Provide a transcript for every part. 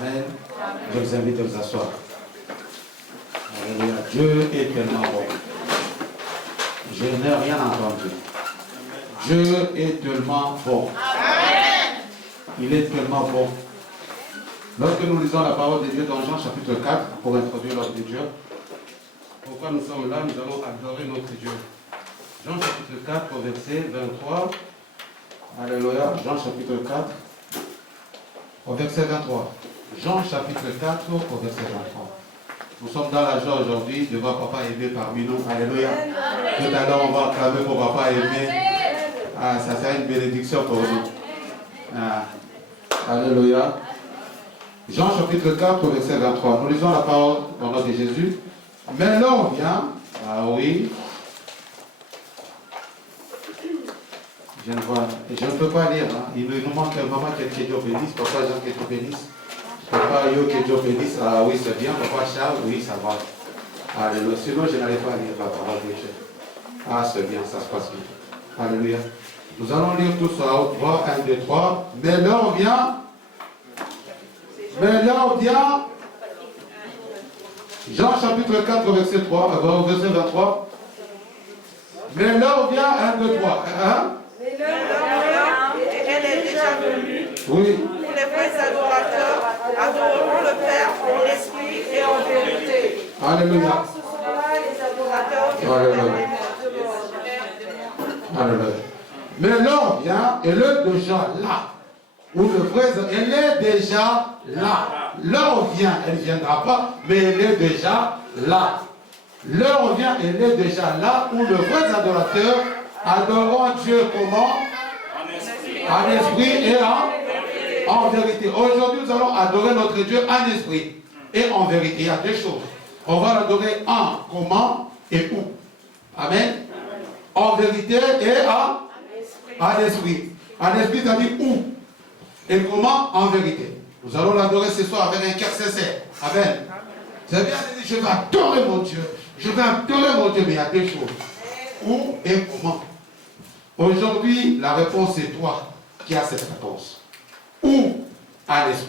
Amen. Je vous invite à vous asseoir. Alléluia. Dieu est tellement bon. Je n'ai rien entendu. Dieu est tellement bon. Amen. Il est tellement bon. Lorsque nous lisons la parole de Dieu dans Jean chapitre 4, pour introduire l'ordre de Dieu, pourquoi nous sommes là, nous allons adorer notre Dieu. Jean chapitre 4, au verset 23. Alléluia. Jean chapitre 4, au verset 23. Jean chapitre 4, au verset 23. Nous sommes dans la joie aujourd'hui de voir Papa aimé parmi nous. Alléluia. Tout à l'heure, on va acclamer pour Papa aimé. Ah, ça sera une bénédiction pour nous. Ah. Alléluia. Jean chapitre 4, verset 23. Nous lisons la parole au nom de Jésus. Mais là, on vient. Ah oui. Je ne peux pas lire. Hein. Il nous manque un moment que Dieu bénisse. Papa Jean, que Dieu bénisse. Papa Yo, que Dieu bénisse. Ah oui, c'est bien. Papa Charles, oui, ça va. Alléluia. Sinon, je n'allais pas lire la parole de Dieu. Ah, c'est bien, ça se passe bien. Alléluia. Nous allons lire tout ça. Voir 1, 2, 3. Mais là, on vient. Mais là, on vient. Jean chapitre 4, verset 3, verset 23. Mais là, on vient 1, 2, 3. Hein? Mais l'heure elle est déjà venue. Oui. Où les vrais adorateurs adoreront le Père en esprit et en vérité. Alléluia. Car ce sont là les adorateurs Alléluia. Alléluia. Mais l'heure vient, elle est déjà là. Où le vrai, elle est déjà là. L'heure vient, elle ne viendra pas, mais elle est déjà là. L'heure vient, elle est déjà là, où le vrai adorateur adoreront Dieu comment? En esprit et en vérité. Aujourd'hui, nous allons adorer notre Dieu en esprit et en vérité. Il y a deux choses. On va l'adorer en comment et où. Amen. En vérité et en esprit. En esprit, c'est-à-dire où. Et comment? En vérité. Nous allons l'adorer ce soir avec un cœur sincère. Amen. C'est bien de dire, je vais adorer mon Dieu. Je vais adorer mon Dieu, mais il y a deux choses. Où et comment? Aujourd'hui, la réponse c'est toi qui as cette réponse. Où? À l'esprit.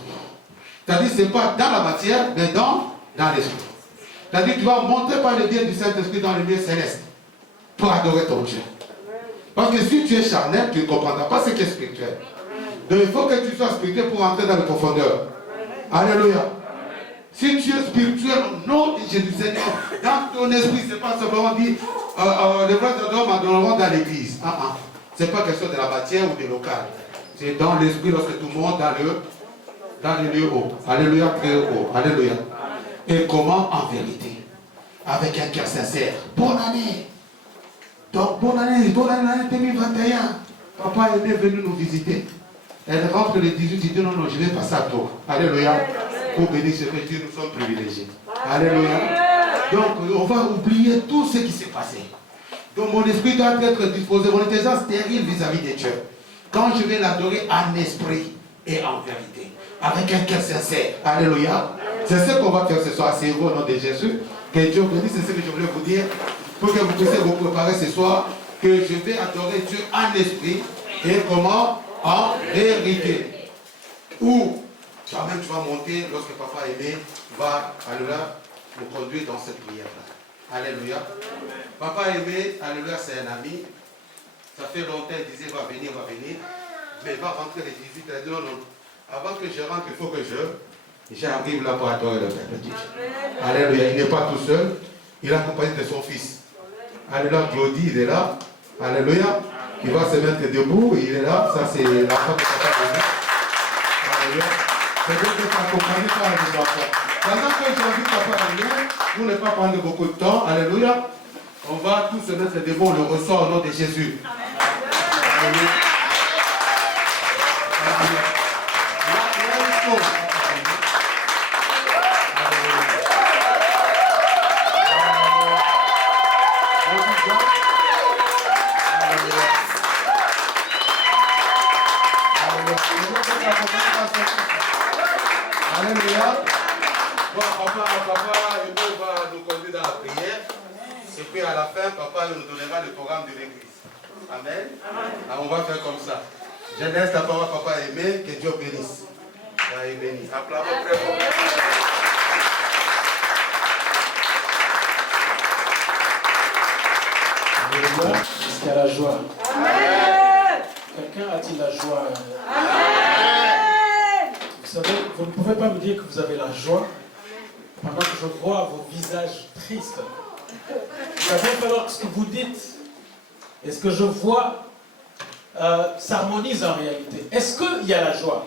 C'est-à-dire, ce n'est pas dans la matière, mais dans l'esprit. C'est-à-dire, tu vas monter par le biais du Saint-Esprit dans le lieu céleste pour adorer ton Dieu. Parce que si tu es charnel, tu ne comprendras pas ce qui est spirituel. Donc, il faut que tu sois spirituel pour entrer dans les profondeurs. Alléluia. Si tu es spirituel au nom de Jésus Seigneur, dans ton esprit, ce n'est pas simplement dire les vrais hommes adoreront dans l'église. Ce n'est pas question de la matière ou de local. C'est dans l'esprit lorsque tout le monde dans le lieu haut. Alléluia, très haut. Alléluia. Et comment? En vérité. Avec un cœur sincère. Bonne année. Donc, bonne année 2021. Papa est venu nous visiter. Elle rentre le 18, il dit non, je vais passer à toi. Alléluia. Pour bénir ce que Dieu, nous sommes privilégiés. Alléluia. Donc, on va oublier tout ce qui s'est passé. Donc, mon esprit doit être disposé, mon intelligence stérile vis-à-vis de Dieu. Quand je vais l'adorer en esprit et en vérité, avec un cœur sincère. Alléluia. C'est ce qu'on va faire ce soir. C'est vous au nom de Jésus. Que Dieu bénisse, c'est ce que je voulais vous dire. Pour que vous puissiez vous préparer ce soir, que je vais adorer Dieu en esprit et comment? En vérité. Ou toi-même tu vas monter lorsque Papa aimé va alléluia nous conduire dans cette prière-là. Alléluia. Papa aimé, alléluia, c'est un ami. Ça fait longtemps il disait va venir, mais il va rentrer les 18. Il a dit non, non. Avant que je rentre, il faut que j'arrive là pour adorer le Père de Dieu. Alléluia. Il n'est pas tout seul. Il est accompagné de son fils. Alléluia, Claudie, il est là. Alléluia. Il va se mettre debout. Il est là. Ça, c'est l'enfant de Papa aimé. Alléluia. C'est donc que accompagné par les enfants. Pendant que j'invite Papa aimé, pour ne pas prendre beaucoup de temps, alléluia, on va tous se mettre debout, on le reçoit au nom de Jésus. Alléluia. Alléluia. Alléluia. Bon, papa va nous conduire dans la prière. Et puis à la fin, papa nous donnera le programme de l'église. Amen. Alors, on va faire comme ça. Je laisse la parole à papa aimé, que Dieu bénisse. Soyez bénis. Applaudissez très fort. Est-ce qu'il y a la joie? Amen. Quelqu'un a-t-il la joie? Amen. Vous savez, vous ne pouvez pas me dire que vous avez la joie pendant que je vois vos visages tristes. Il va bien falloir que ce que vous dites et ce que je vois s'harmonise en réalité. Est-ce qu'il y a la joie?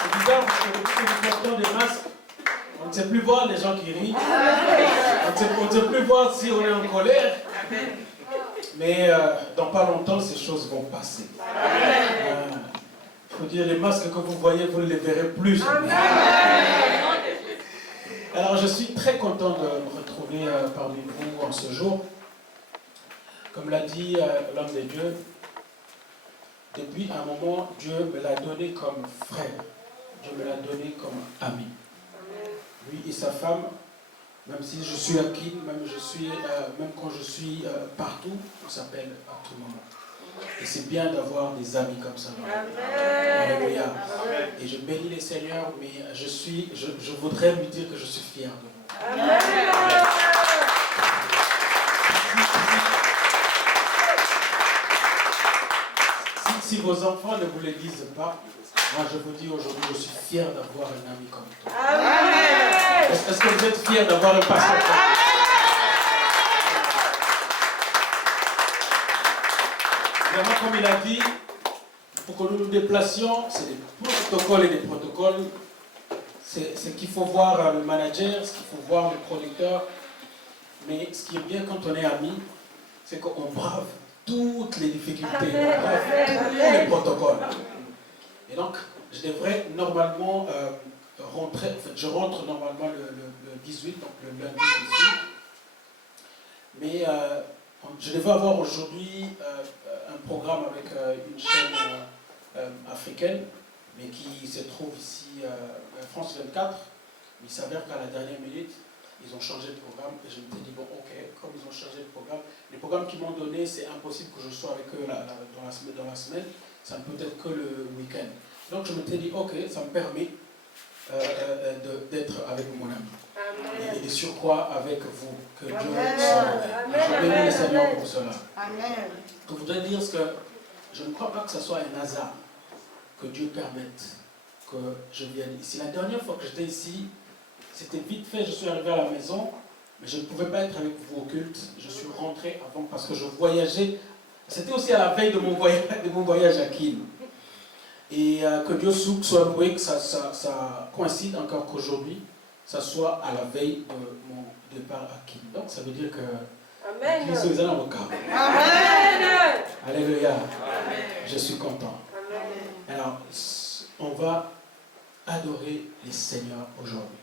C'est bizarre parce que depuis que nous portons des masques, on ne sait plus voir les gens qui rient. On ne sait plus voir si on est en colère. Mais dans pas longtemps, ces choses vont passer. Il faut dire, les masques que vous voyez, vous ne les verrez plus jamais. Alors, je suis très content de me retrouver parmi vous en ce jour. Comme l'a dit l'homme de Dieu, depuis un moment, Dieu me l'a donné comme frère. Dieu me l'a donné comme ami. Lui et sa femme, même si je suis à Kin, même quand je suis partout, on s'appelle à tout moment. Et c'est bien d'avoir des amis comme ça. Alléluia. Et je bénis les seigneurs, mais je voudrais lui dire que je suis fier de vous. Amen. Si vos enfants ne vous le disent pas, moi je vous dis aujourd'hui, je suis fier d'avoir un ami comme toi. Amen. Est-ce que vous êtes fiers d'avoir un pasteur comme toi? Vraiment, comme il a dit, pour que nous nous déplacions, c'est des protocoles et des protocoles. C'est ce qu'il faut voir le manager, ce qu'il faut voir le producteur. Mais ce qui est bien quand on est amis, c'est qu'on brave toutes les difficultés, on brave tous les protocoles. Et donc, je devrais normalement rentrer, en fait, je rentre normalement le 18, donc le lundi ici. Mais je devais avoir aujourd'hui un programme avec une chaîne africaine, mais qui se trouve ici, France 24. Il s'avère qu'à la dernière minute, ils ont changé de programme et je me suis dit, bon, ok, comme ils ont changé de programme, les programmes qu'ils m'ont donné, c'est impossible que je sois avec eux dans la semaine, ça ne peut être que le week-end. Donc je me suis dit, ok, ça me permet d'être avec mon ami. Et surcroît avec vous, que Dieu soit. Je bénis le Seigneur pour cela. Amen. Je voudrais dire que je ne crois pas que ce soit un hasard que Dieu permette que je vienne ici. La dernière fois que j'étais ici, c'était vite fait, je suis arrivé à la maison, mais je ne pouvais pas être avec vous au culte. Je suis rentré avant parce que je voyageais. C'était aussi à la veille de mon voyage à Kin. Et que Dieu soit loué, que ça coïncide encore qu'aujourd'hui, ça soit à la veille de mon départ à Kin. Donc ça veut dire que l'église est dans le cas. Amen. Alléluia. Amen. Je suis content. Amen. Alors, on va adorer les seigneurs aujourd'hui.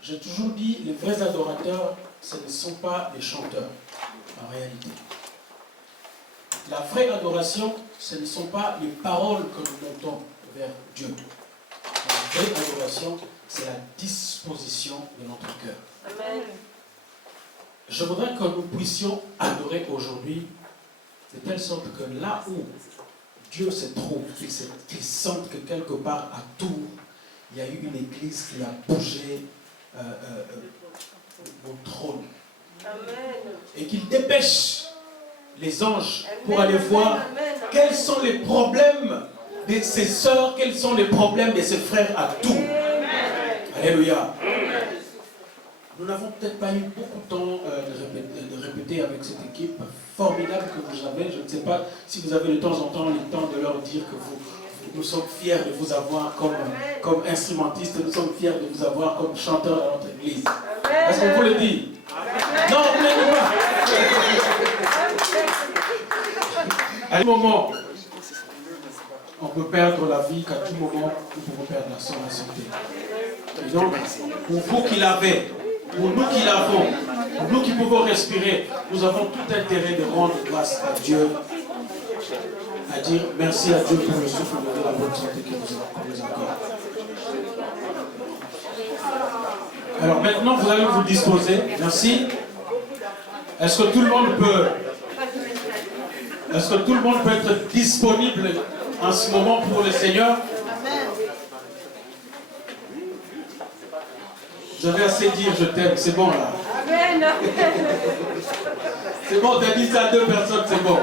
J'ai toujours dit, les vrais adorateurs, ce ne sont pas les chanteurs, en réalité. La vraie adoration, ce ne sont pas les paroles que nous montons vers Dieu. La vraie adoration, c'est la disposition de notre cœur. Amen. Je voudrais que nous puissions adorer aujourd'hui, de telle sorte que là où Dieu se trouve, qu'il sente que quelque part à Tours, il y a eu une église qui a bougé mon trône. Amen. Et qu'il dépêche les anges pour aller Amen. voir Amen. quels sont les problèmes de ses sœurs, quels sont les problèmes de ses frères à Tours. Alléluia. Nous n'avons peut-être pas eu beaucoup de temps de répéter avec cette équipe formidable que vous avez. Je ne sais pas si vous avez de temps en temps le temps de leur dire que nous sommes fiers de vous avoir comme instrumentiste, nous sommes fiers de vous avoir comme chanteur dans notre église. Est-ce qu'on vous le dit? Non, vous ne le dites pas. À tout moment, on peut perdre la vie, qu'à tout moment, nous pouvons perdre la santé. Et donc, pour vous qui l'avez, pour nous qui l'avons, pour nous qui pouvons respirer, nous avons tout intérêt de rendre grâce à Dieu, à dire merci à Dieu pour le souffle de la bonne santé qu'il nous accorde. Alors maintenant, vous allez vous disposer. Merci. Est-ce que tout le monde peut... Est-ce que tout le monde peut être disponible en ce moment pour le Seigneur? Vous avez assez dire je t'aime, c'est bon là. Amen. C'est bon, tu as dit ça à 2 personnes, c'est bon.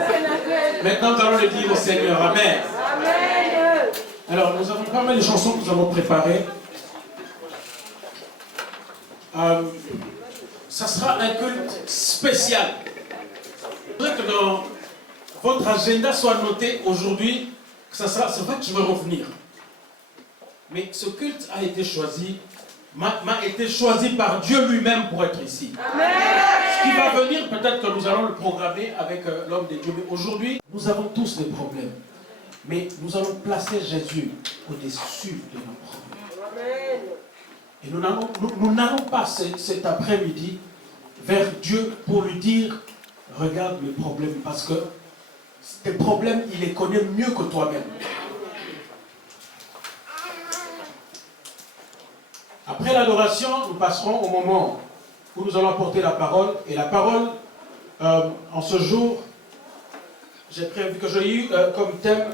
Maintenant, nous allons le dire au Seigneur. Amen. Amen. Alors, nous avons pas mal de chansons que nous avons préparées. Ça sera un culte spécial. Je voudrais que dans votre agenda soit noté aujourd'hui que ça sera, c'est vrai que je vais revenir. Mais ce culte a été choisi, m'a été choisi par Dieu lui-même pour être ici. Amen. Ce qui va venir, peut-être que nous allons le programmer avec l'homme de Dieu. Mais aujourd'hui, nous avons tous des problèmes. Mais nous allons placer Jésus au-dessus de nos problèmes. Amen. Et nous n'allons pas cet après-midi vers Dieu pour lui dire, regarde mes problèmes, parce que tes problèmes, il les connaît mieux que toi-même. Après l'adoration, nous passerons au moment où nous allons apporter la parole. Et la parole, en ce jour, j'ai prévu que j'ai eu comme thème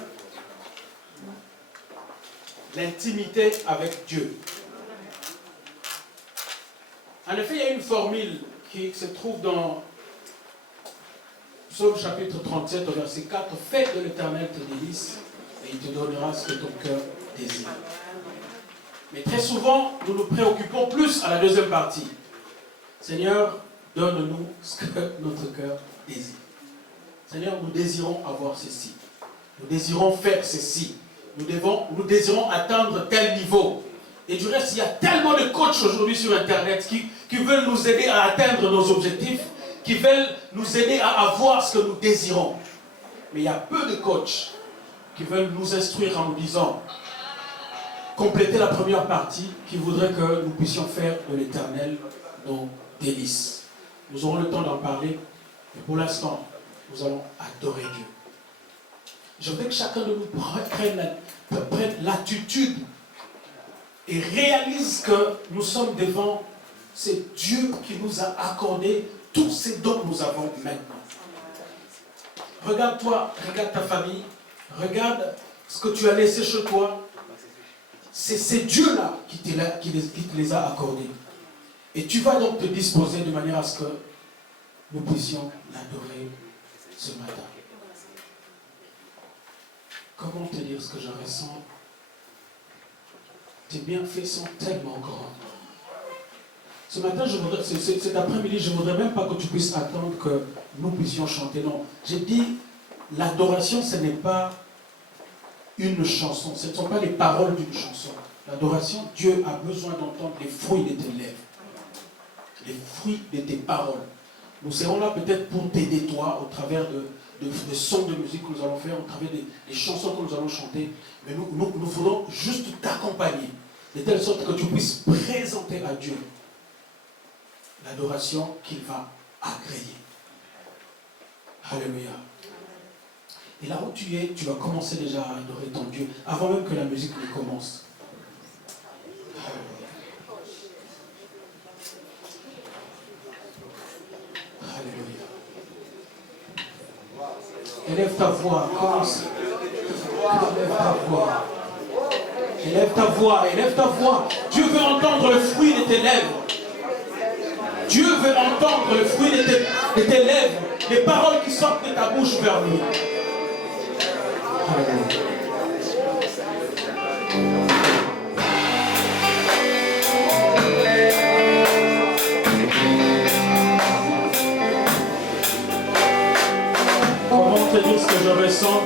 l'intimité avec Dieu. En effet, il y a une formule qui se trouve dans Psaume chapitre 37, au verset 4. Fais de l'Éternel tes délices et il te donnera ce que ton cœur désire. Mais très souvent, nous nous préoccupons plus à la deuxième partie. Seigneur, donne-nous ce que notre cœur désire. Seigneur, nous désirons avoir ceci. Nous désirons faire ceci. Nous désirons atteindre tel niveau. Et du reste, il y a tellement de coachs aujourd'hui sur Internet qui veulent nous aider à atteindre nos objectifs, qui veulent nous aider à avoir ce que nous désirons. Mais il y a peu de coachs qui veulent nous instruire en nous disant, compléter la première partie, qui voudrait que nous puissions faire de l'Éternel nos délices. Nous aurons le temps d'en parler, mais pour l'instant, nous allons adorer Dieu. Je voudrais que chacun de nous prenne l'attitude et réalise que nous sommes devant c'est Dieu qui nous a accordé tous ces dons que nous avons maintenant. Regarde-toi, regarde ta famille, regarde ce que tu as laissé chez toi. C'est Dieu-là qui te les a accordés. Et tu vas donc te disposer de manière à ce que nous puissions l'adorer ce matin. Comment te dire ce que je ressens? Tes bienfaits sont tellement grands. Ce matin, cet après-midi, je ne voudrais même pas que tu puisses attendre que nous puissions chanter. Non, j'ai dit, l'adoration, ce n'est pas une chanson. Ce ne sont pas les paroles d'une chanson. L'adoration, Dieu a besoin d'entendre les fruits de tes lèvres. Les fruits de tes paroles. Nous serons là peut-être pour t'aider toi au travers de sons de musique que nous allons faire, au travers des chansons que nous allons chanter. Mais nous voulons juste t'accompagner, de telle sorte que tu puisses présenter à Dieu l'adoration qu'il va agréer. Alléluia. Et là où tu es, tu vas commencer déjà à adorer ton Dieu, avant même que la musique ne commence. Alléluia. Élève ta voix, commence. Élève ta voix. Élève ta voix, élève ta voix. Dieu veut entendre le fruit de tes lèvres. Dieu veut entendre le fruit de tes lèvres, les paroles qui sortent de ta bouche vers lui. Alléluia. Comment te dire ce que je ressens?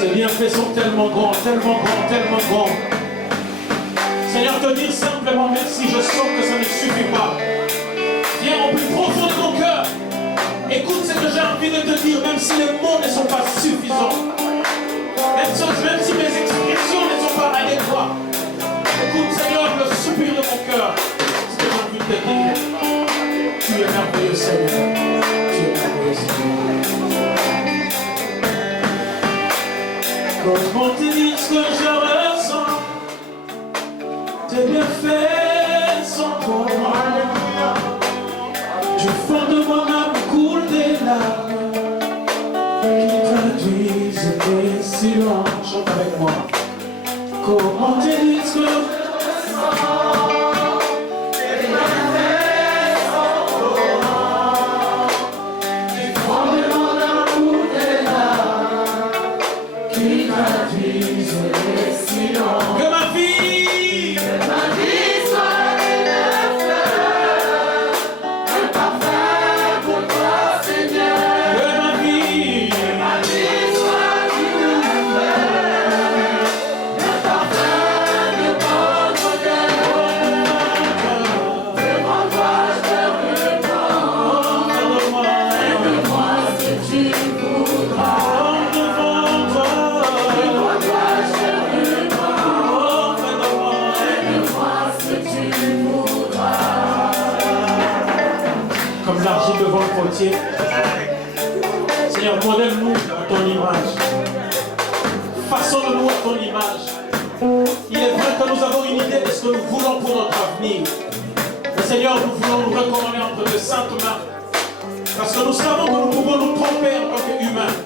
Tes bienfaits sont tellement grands, tellement grands, tellement grands. Seigneur, te dire simplement merci, je sens que ça ne suffit pas. Viens au plus profond de ton cœur. Écoute ce que j'ai envie de te dire, même si les mots ne sont pas suffisants. Même si mes expressions ne sont pas adéquates. Écoute, Seigneur, le soupir de mon cœur. Ce que j'ai envie de te dire. Tu es merveilleux, Seigneur. Tu es merveilleux, Seigneur. Comment te dire ce que je ressens? Tes bienfaits sont pour moi. Du fond de entier. Seigneur, modèle-nous à ton image. Façonne-nous à ton image. Il est vrai que nous avons une idée de ce que nous voulons pour notre avenir. Mais Seigneur, nous voulons nous recommander entre de saintes mains. Parce que nous savons que nous pouvons nous tromper en tant qu'humains.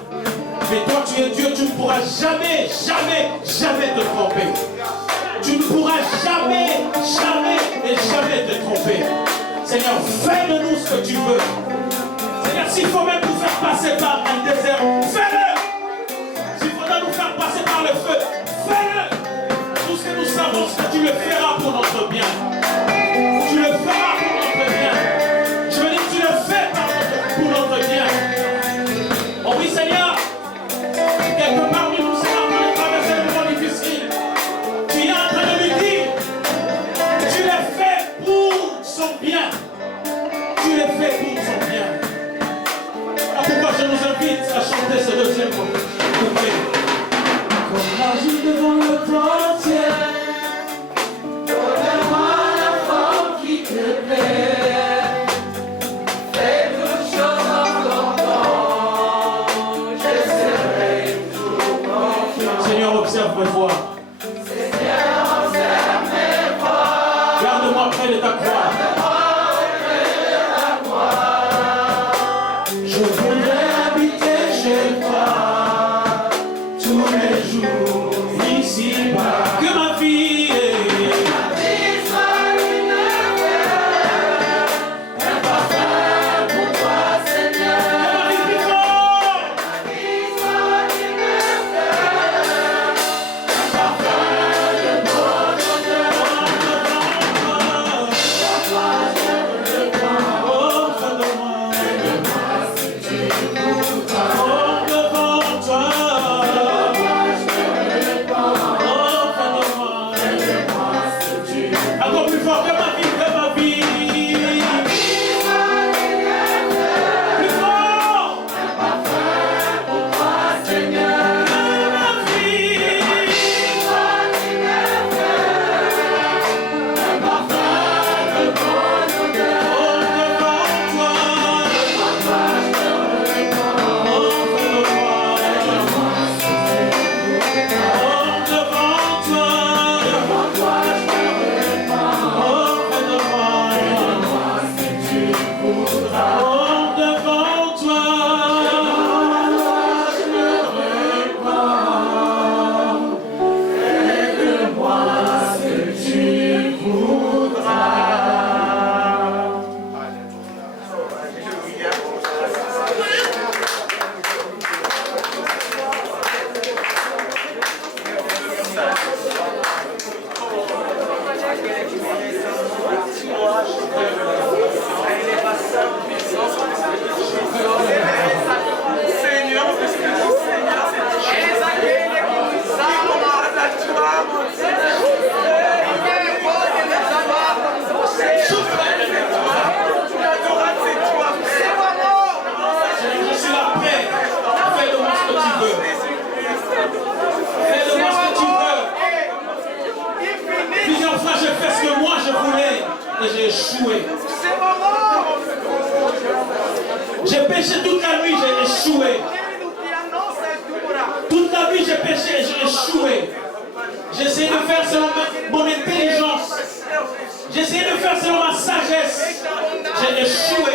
Mais toi, tu es Dieu, tu ne pourras jamais, jamais, jamais te tromper. Tu ne pourras jamais, jamais et jamais te tromper. Seigneur, fais de nous ce que tu veux. Seigneur, s'il faut même nous faire passer par un désert, fais-le. S'il faudra nous faire passer par le feu, fais-le. Tout ce que nous savons, c'est que tu le feras pour notre bien. Tu le feras pour notre bien. Je veux dire, tu le fais pour notre bien. Oh oui, Seigneur, quelque part, nous sommes en train de traverser des moments difficiles. Tu es en train de lui dire, tu l'as fait pour son bien. Tu l'as fait pour son bien. Ah, pourquoi je nous invite à chanter ce deuxième couplet. Comme l'agile devant le portier, donne-moi la forme qui te plaît. Fais toute chose en ton temps, je serai toujours confiant. Seigneur, observe mes voix. Seigneur, observe mes voix. Garde-moi près de ta croix. Je voudrais habiter chez toi tous les jours ici-bas. Que ma vie soit une fleur, un parfum pour toi, Seigneur. Que ma vie plus fort. Ma vie soit une fleur, un parfum de bon odeur. Encore plus fort que ma vie, que ma vie. Plus fort. Un parfum pour toi, Seigneur. Que ma vie soit une fleur, un parfum de bonne odeur. Oh, devant toi, je te réponds. Oh, devant toi, j'ai échoué. J'ai péché toute la nuit, j'ai échoué. Toute la nuit, j'ai péché, j'ai échoué. J'ai essayé de faire selon mon intelligence. J'ai essayé de faire selon ma sagesse. J'ai échoué.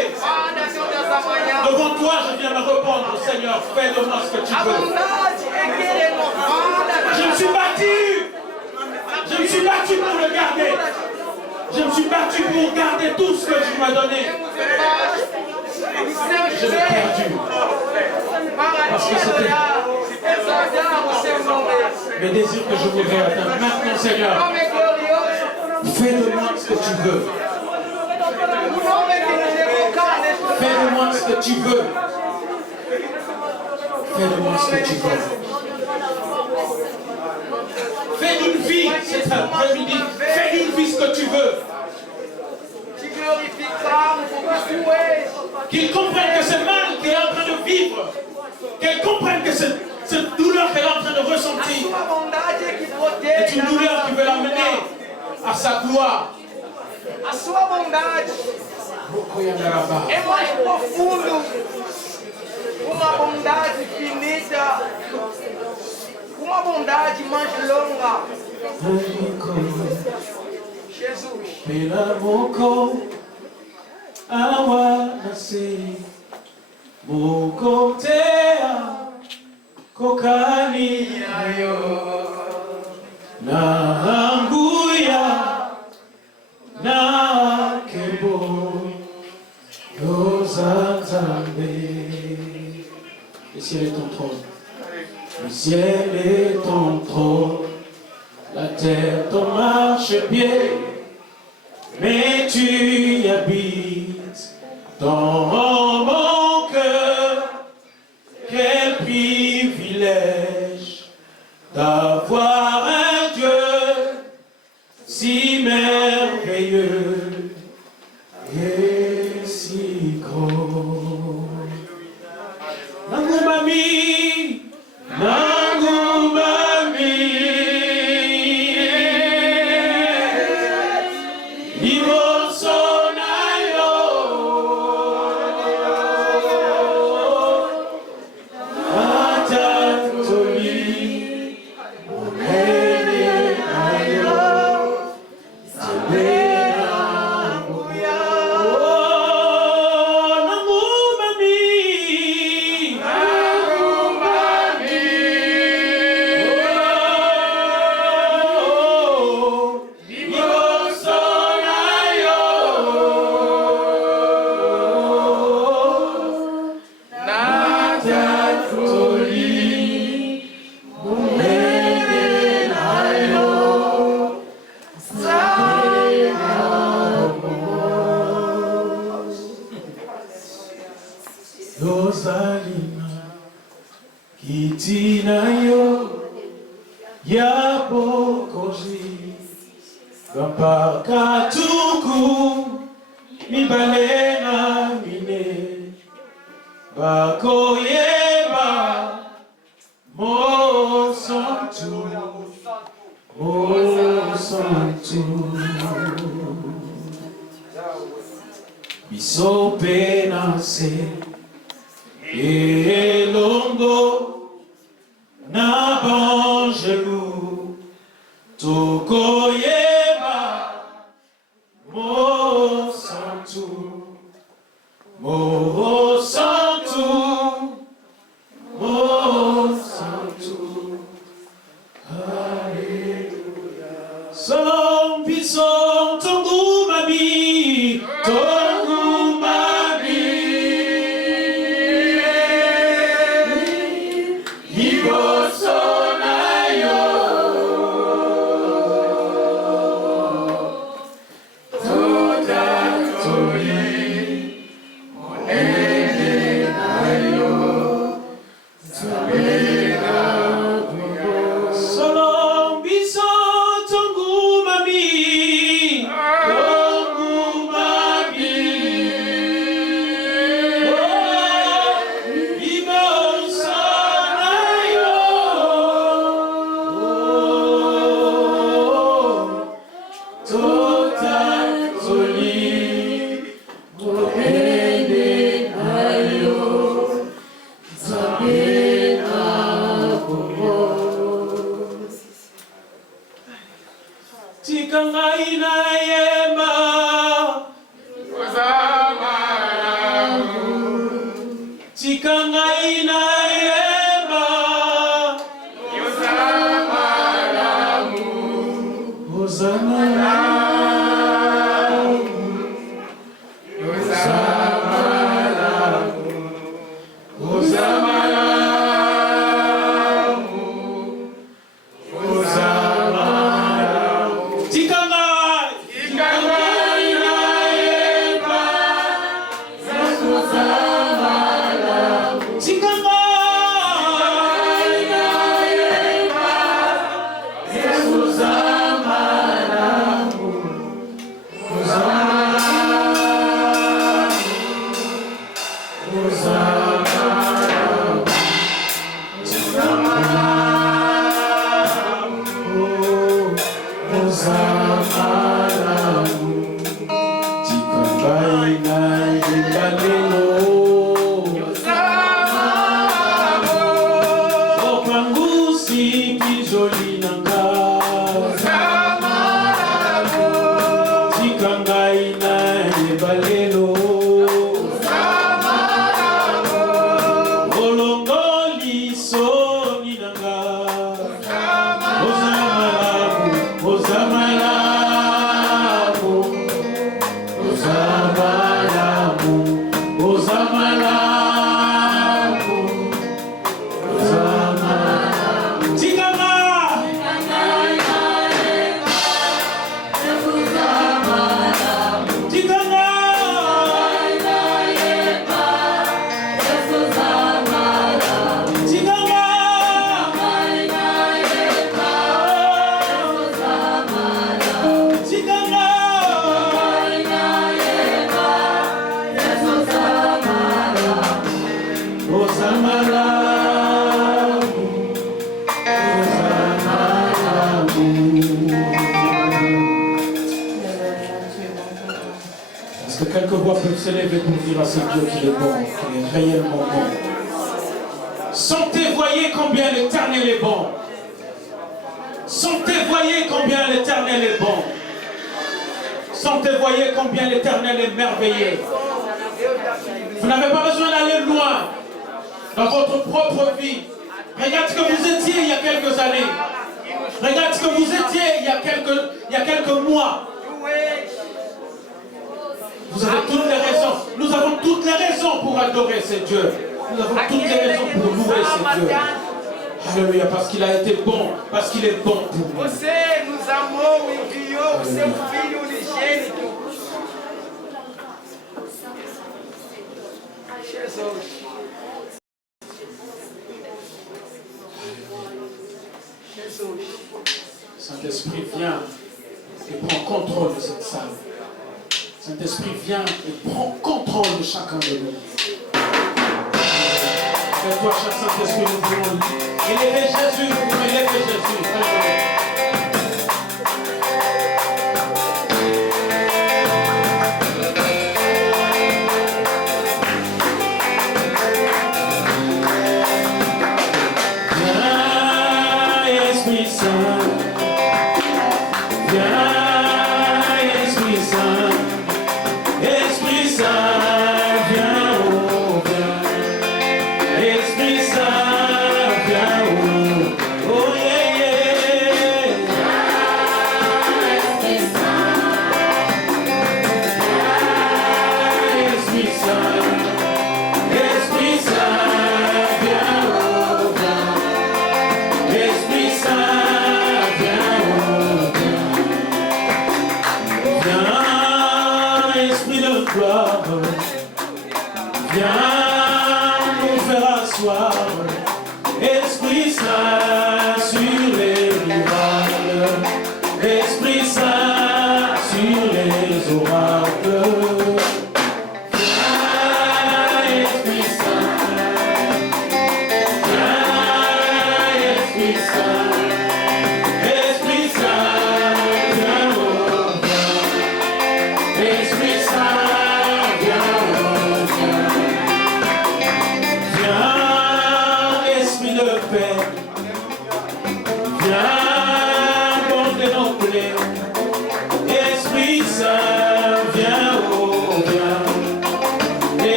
Devant toi, je viens me répondre, Seigneur, fais de moi ce que tu veux. Je me suis battu. Je me suis battu pour le garder. Je me suis battu pour garder tout ce que tu m'as donné. Je l'ai perdu. Parce que c'était mes désirs que je voudrais atteindre. Maintenant, Seigneur, fais de moi ce que tu veux. Fais de moi ce que tu veux. Fais de moi ce que tu veux. Fais d'une vie, cet après-midi, fais d'une vie ce que tu veux. Qu'ils comprennent que ce mal qu'elle est en train de vivre, qu'elle comprenne que cette douleur qu'elle est en train de ressentir est une douleur qui veut l'amener à sa gloire. É mais profundo. Uma bondade infinita. Uma bondade mais longa. Jesus. Pela moko awa nase moko tea kokani ayo na anguya na kebo yozanzambe. Le ciel est ton trône. Le ciel est ton trône. La terre ton marchepied. Mais tu y habites dans mon cœur. Quel privilège d'avoir un Dieu si merveilleux et si gros. Nangumami, Nangumami. Rosalina kitinayo ya bokoji bapaka tuku mibalena mine bakoyeba mo santu biso penase elongo na banjelu tokoyeba mo santu Alléluia. Som biso tongumami Tikanga se lever pour dire à ce Dieu qu'il est bon, qu'il est réellement bon. Sentez, voyez combien l'Éternel est bon. Sentez, voyez combien l'Éternel est bon. Sentez, voyez combien l'Éternel est merveilleux. Vous n'avez pas besoin d'aller loin dans votre propre vie. Regarde ce que vous étiez il y a quelques années. Regarde ce que vous étiez il y a quelques mois. Vous avez toutes les raisons. Nous avons toutes les raisons pour adorer ce Dieu. Nous avons toutes les raisons pour louer ce Dieu. Alléluia, parce qu'il a été bon, parce qu'il est bon pour nous. Você nos amou e enviou o seu Filho unigênito. Jesus. Jesus. Saint-Esprit, viens et prends contrôle de cette salle. Saint-Esprit, viens et prends contrôle de chacun de nous. Fais-toi, cher Saint-Esprit, nous voulons élever Jésus, nous voulons élever Jésus. Alléluia.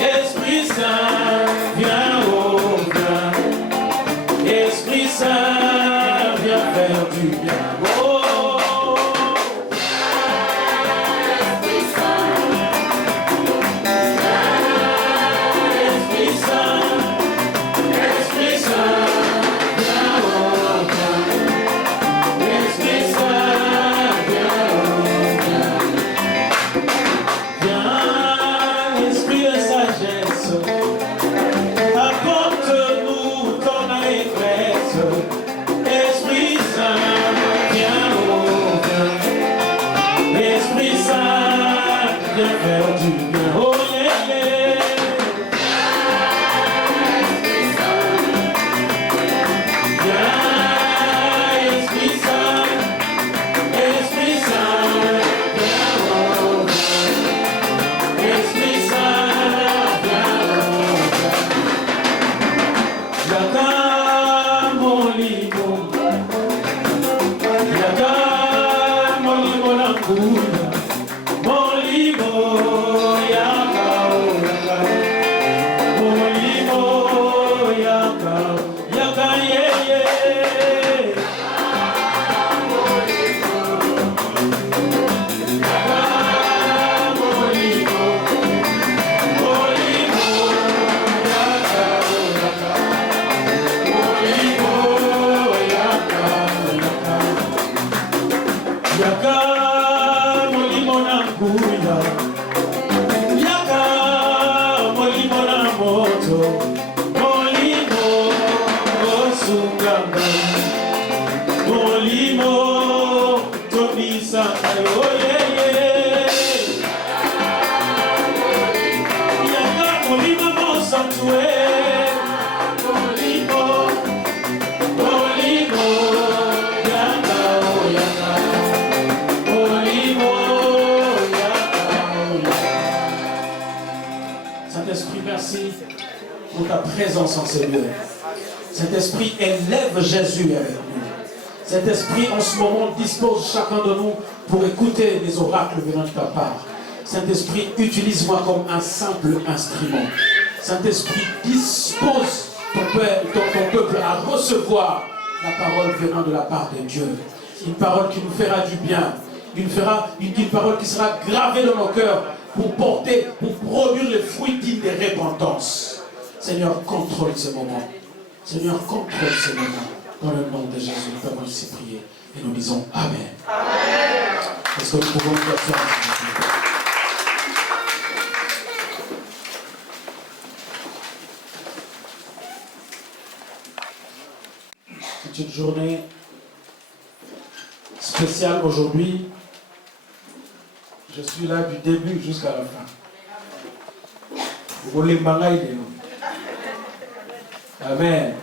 Esprit Saint, viens. Molimo, Osugamba. Molimo, Tobisa, Ayoye. Yanga, Molimo, Mosantue. Molimo, Molimo, Yanga, oh Yanga. Molimo, Yanga, oh Yanga. Saint-Esprit, merci pour ta présence en ces lieux. Saint-Esprit, élève Jésus avec nous. Saint-Esprit, en ce moment, dispose chacun de nous pour écouter les oracles venant de ta part. Saint-Esprit, utilise-moi comme un simple instrument. Saint-Esprit, dispose ton peuple à recevoir la parole venant de la part de Dieu. Une parole qui nous fera du bien. Une parole qui sera gravée dans nos cœurs pour porter, pour produire les fruits dignes de repentance. Seigneur, contrôle ce moment. Seigneur, contrôle ce moment. Dans le nom de Jésus, nous avons ainsi prié. Et nous disons Amen. Amen. Est-ce que nous pouvons faire ça? C'est une journée spéciale aujourd'hui. Je suis là du début jusqu'à la fin. Vous voulez m'engager de nous? Amen.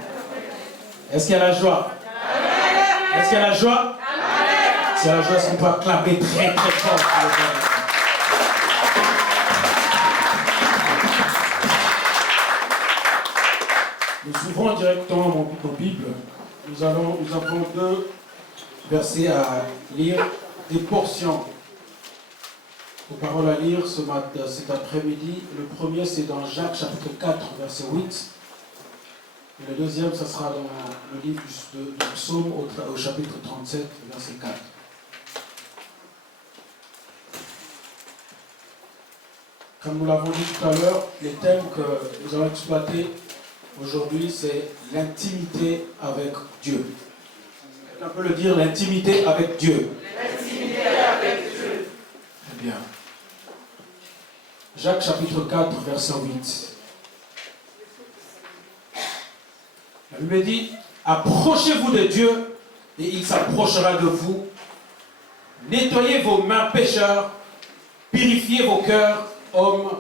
Est-ce qu'il y a la joie? Amen. Est-ce qu'il y a la joie? Amen. S'il y a la joie, est-ce qu'on peut acclamer très très fort pour le Seigneur? Nous ouvrons directement nos Bibles. Nous avons deux versets à lire, des portions de paroles à lire cet après-midi. Le premier, c'est dans Jacques chapitre 4, verset 8. Et le deuxième, ça sera dans le livre du Psaume au chapitre 37, verset 4. Comme nous l'avons dit tout à l'heure, les thèmes que nous allons exploiter aujourd'hui, c'est l'intimité avec Dieu. On peut le dire, l'intimité avec Dieu. L'intimité avec Dieu. Très bien. Jacques chapitre 4, verset 8. La Bible dit, approchez-vous de Dieu et il s'approchera de vous. Nettoyez vos mains pécheurs, purifiez vos cœurs, hommes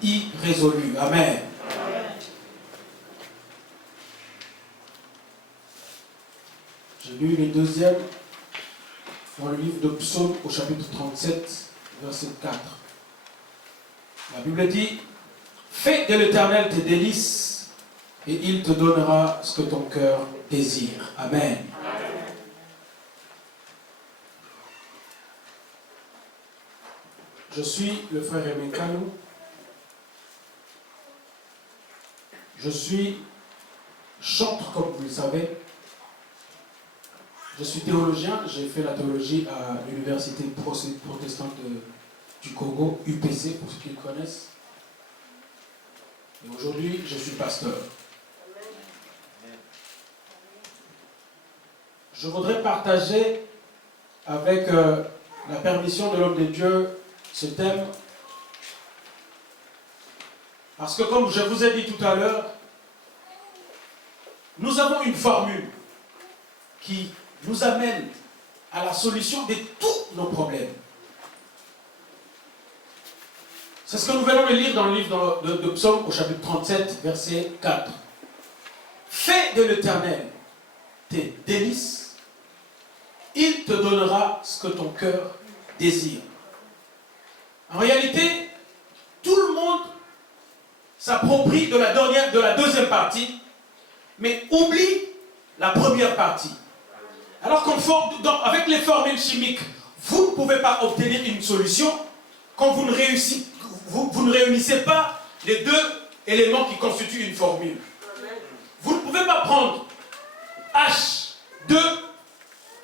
irrésolus. Amen. J'ai lu les deuxièmes dans le livre de Psaume au chapitre 37, verset 4. La Bible dit, fais de l'Éternel tes délices, et il te donnera ce que ton cœur désire. Amen. Amen. Je suis le frère Aimé Kalou. Je suis chantre, comme vous le savez. Je suis théologien. J'ai fait la théologie à l'université protestante du Congo, UPC, pour ceux qui le connaissent. Et aujourd'hui, je suis pasteur. Je voudrais partager avec la permission de l'homme de Dieu ce thème. Parce que comme je vous ai dit tout à l'heure, nous avons une formule qui nous amène à la solution de tous nos problèmes. C'est ce que nous venons de lire dans le livre de Psaume au chapitre 37, verset 4. Fais de l'Éternel tes délices, il te donnera ce que ton cœur désire. En réalité, tout le monde s'approprie de la deuxième partie, mais oublie la première partie. Alors avec les formules chimiques, vous ne pouvez pas obtenir une solution quand vous ne réunissez pas les deux éléments qui constituent une formule. Vous ne pouvez pas prendre H2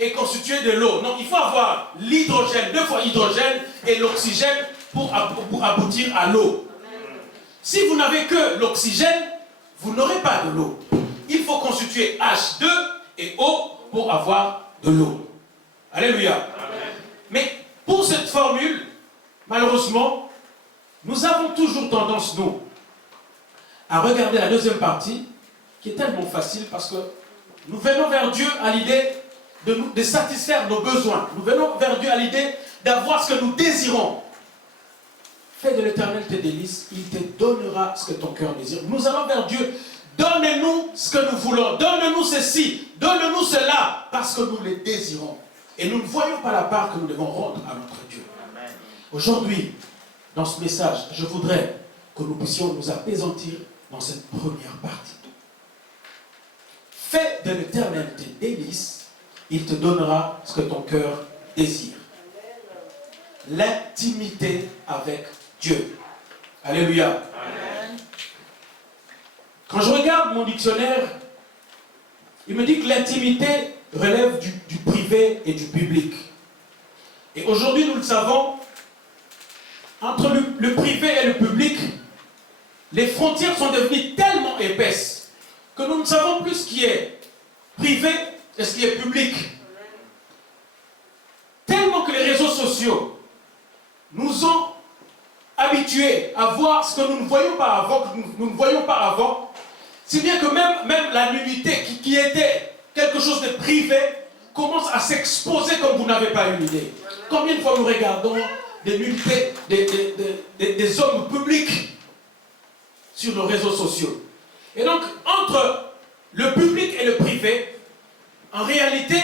et constituer de l'eau. Non, il faut avoir l'hydrogène, 2 fois hydrogène, et l'oxygène pour aboutir à l'eau. Si vous n'avez que l'oxygène, vous n'aurez pas de l'eau. Il faut constituer H2 et eau pour avoir de l'eau. Alléluia. Amen. Mais pour cette formule, malheureusement, nous avons toujours tendance, nous, à regarder la deuxième partie, qui est tellement facile parce que nous venons vers Dieu à l'idée de satisfaire nos besoins. Nous venons vers Dieu à l'idée d'avoir ce que nous désirons. Fais de l'Éternel tes délices, il te donnera ce que ton cœur désire. Nous allons vers Dieu. Donne-nous ce que nous voulons. Donne-nous ceci. Donne-nous cela. Parce que nous les désirons. Et nous ne voyons pas la part que nous devons rendre à notre Dieu. Aujourd'hui, dans ce message, je voudrais que nous puissions nous apaisantir dans cette première partie. Fais de l'Éternel tes délices, il te donnera ce que ton cœur désire. L'intimité avec Dieu. Alléluia. Amen. Quand je regarde mon dictionnaire, il me dit que l'intimité relève du privé et du public. Et aujourd'hui, nous le savons, entre le privé et le public, les frontières sont devenues tellement épaisses que nous ne savons plus ce qui est privé et ce qui est public. Tellement que les réseaux sociaux nous ont habitués à voir ce que nous ne voyions pas avant, que nous ne voyions pas avant, si bien que même la nudité qui était quelque chose de privé commence à s'exposer comme vous n'avez pas une idée. Combien de fois nous regardons des nudités des hommes publics sur nos réseaux sociaux? Et donc, entre le public et le privé, en réalité,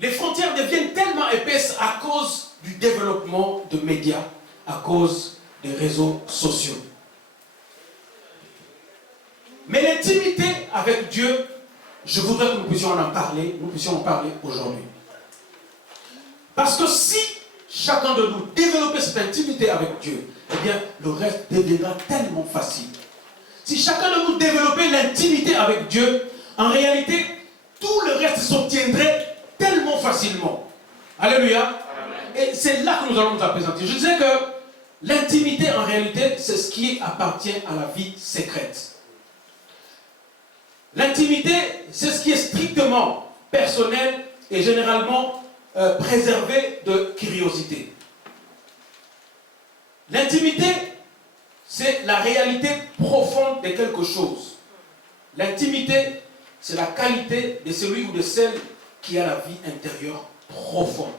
les frontières deviennent tellement épaisses à cause du développement de médias, à cause des réseaux sociaux. Mais l'intimité avec Dieu, je voudrais que nous puissions en parler aujourd'hui. Parce que si chacun de nous développait cette intimité avec Dieu, eh bien, le reste deviendra tellement facile. Si chacun de nous développait l'intimité avec Dieu, en réalité, tout le reste s'obtiendrait tellement facilement. Alléluia. Amen. Et c'est là que nous allons nous apaisantir. Je disais que l'intimité, en réalité, c'est ce qui appartient à la vie secrète. L'intimité, c'est ce qui est strictement personnel et généralement préservé de curiosité. L'intimité, c'est la réalité profonde de quelque chose. L'intimité, c'est la qualité de celui ou de celle qui a la vie intérieure profonde.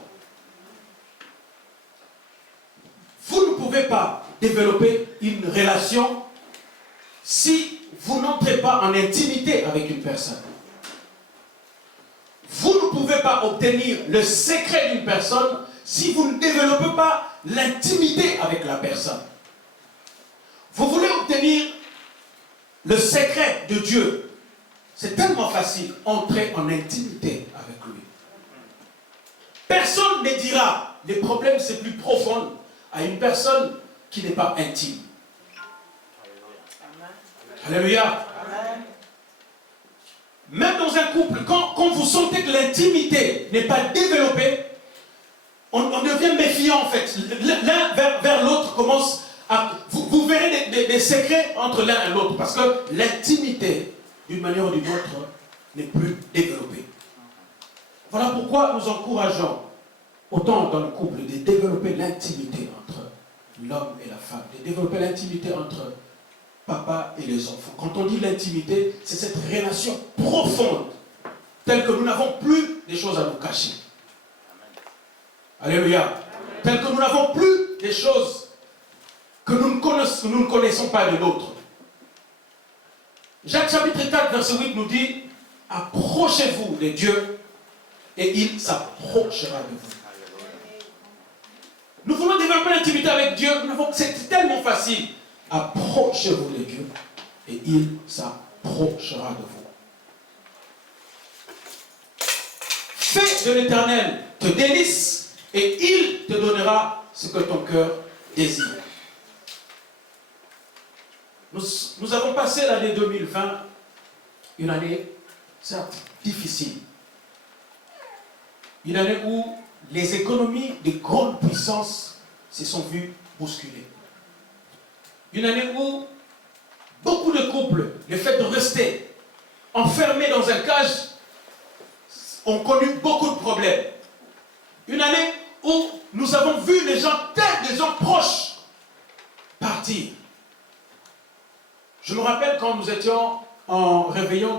Vous ne pouvez pas développer une relation si vous n'entrez pas en intimité avec une personne. Vous ne pouvez pas obtenir le secret d'une personne si vous ne développez pas l'intimité avec la personne. Vous voulez obtenir le secret de Dieu. C'est tellement facile, entrer en intimité avec lui. Personne ne dira les problèmes c'est plus profond à une personne qui n'est pas intime. Alléluia. Amen. Même dans un couple, quand vous sentez que l'intimité n'est pas développée, on devient méfiant en fait. L'un vers l'autre commence à... Vous verrez des secrets entre l'un et l'autre parce que l'intimité, d'une manière ou d'une autre, n'est plus développée. Voilà pourquoi nous encourageons, autant dans le couple, de développer l'intimité entre l'homme et la femme, de développer l'intimité entre papa et les enfants. Quand on dit l'intimité, c'est cette relation profonde, telle que nous n'avons plus des choses à nous cacher. Alléluia. Telle que nous n'avons plus des choses que nous ne connaissons pas de l'autre. Jacques chapitre 4, verset 8 nous dit, approchez-vous de Dieu et il s'approchera de vous. Nous voulons développer l'intimité avec Dieu, c'est tellement facile. Approchez-vous de Dieu et il s'approchera de vous. Fais de l'Éternel te délice et il te donnera ce que ton cœur désire. Nous avons passé l'année 2020, une année certes difficile. Une année où les économies de grandes puissances se sont vues bousculées. Une année où beaucoup de couples, le fait de rester enfermés dans un cage, ont connu beaucoup de problèmes. Une année où nous avons vu des gens proches partir. Je me rappelle quand nous étions en réveillon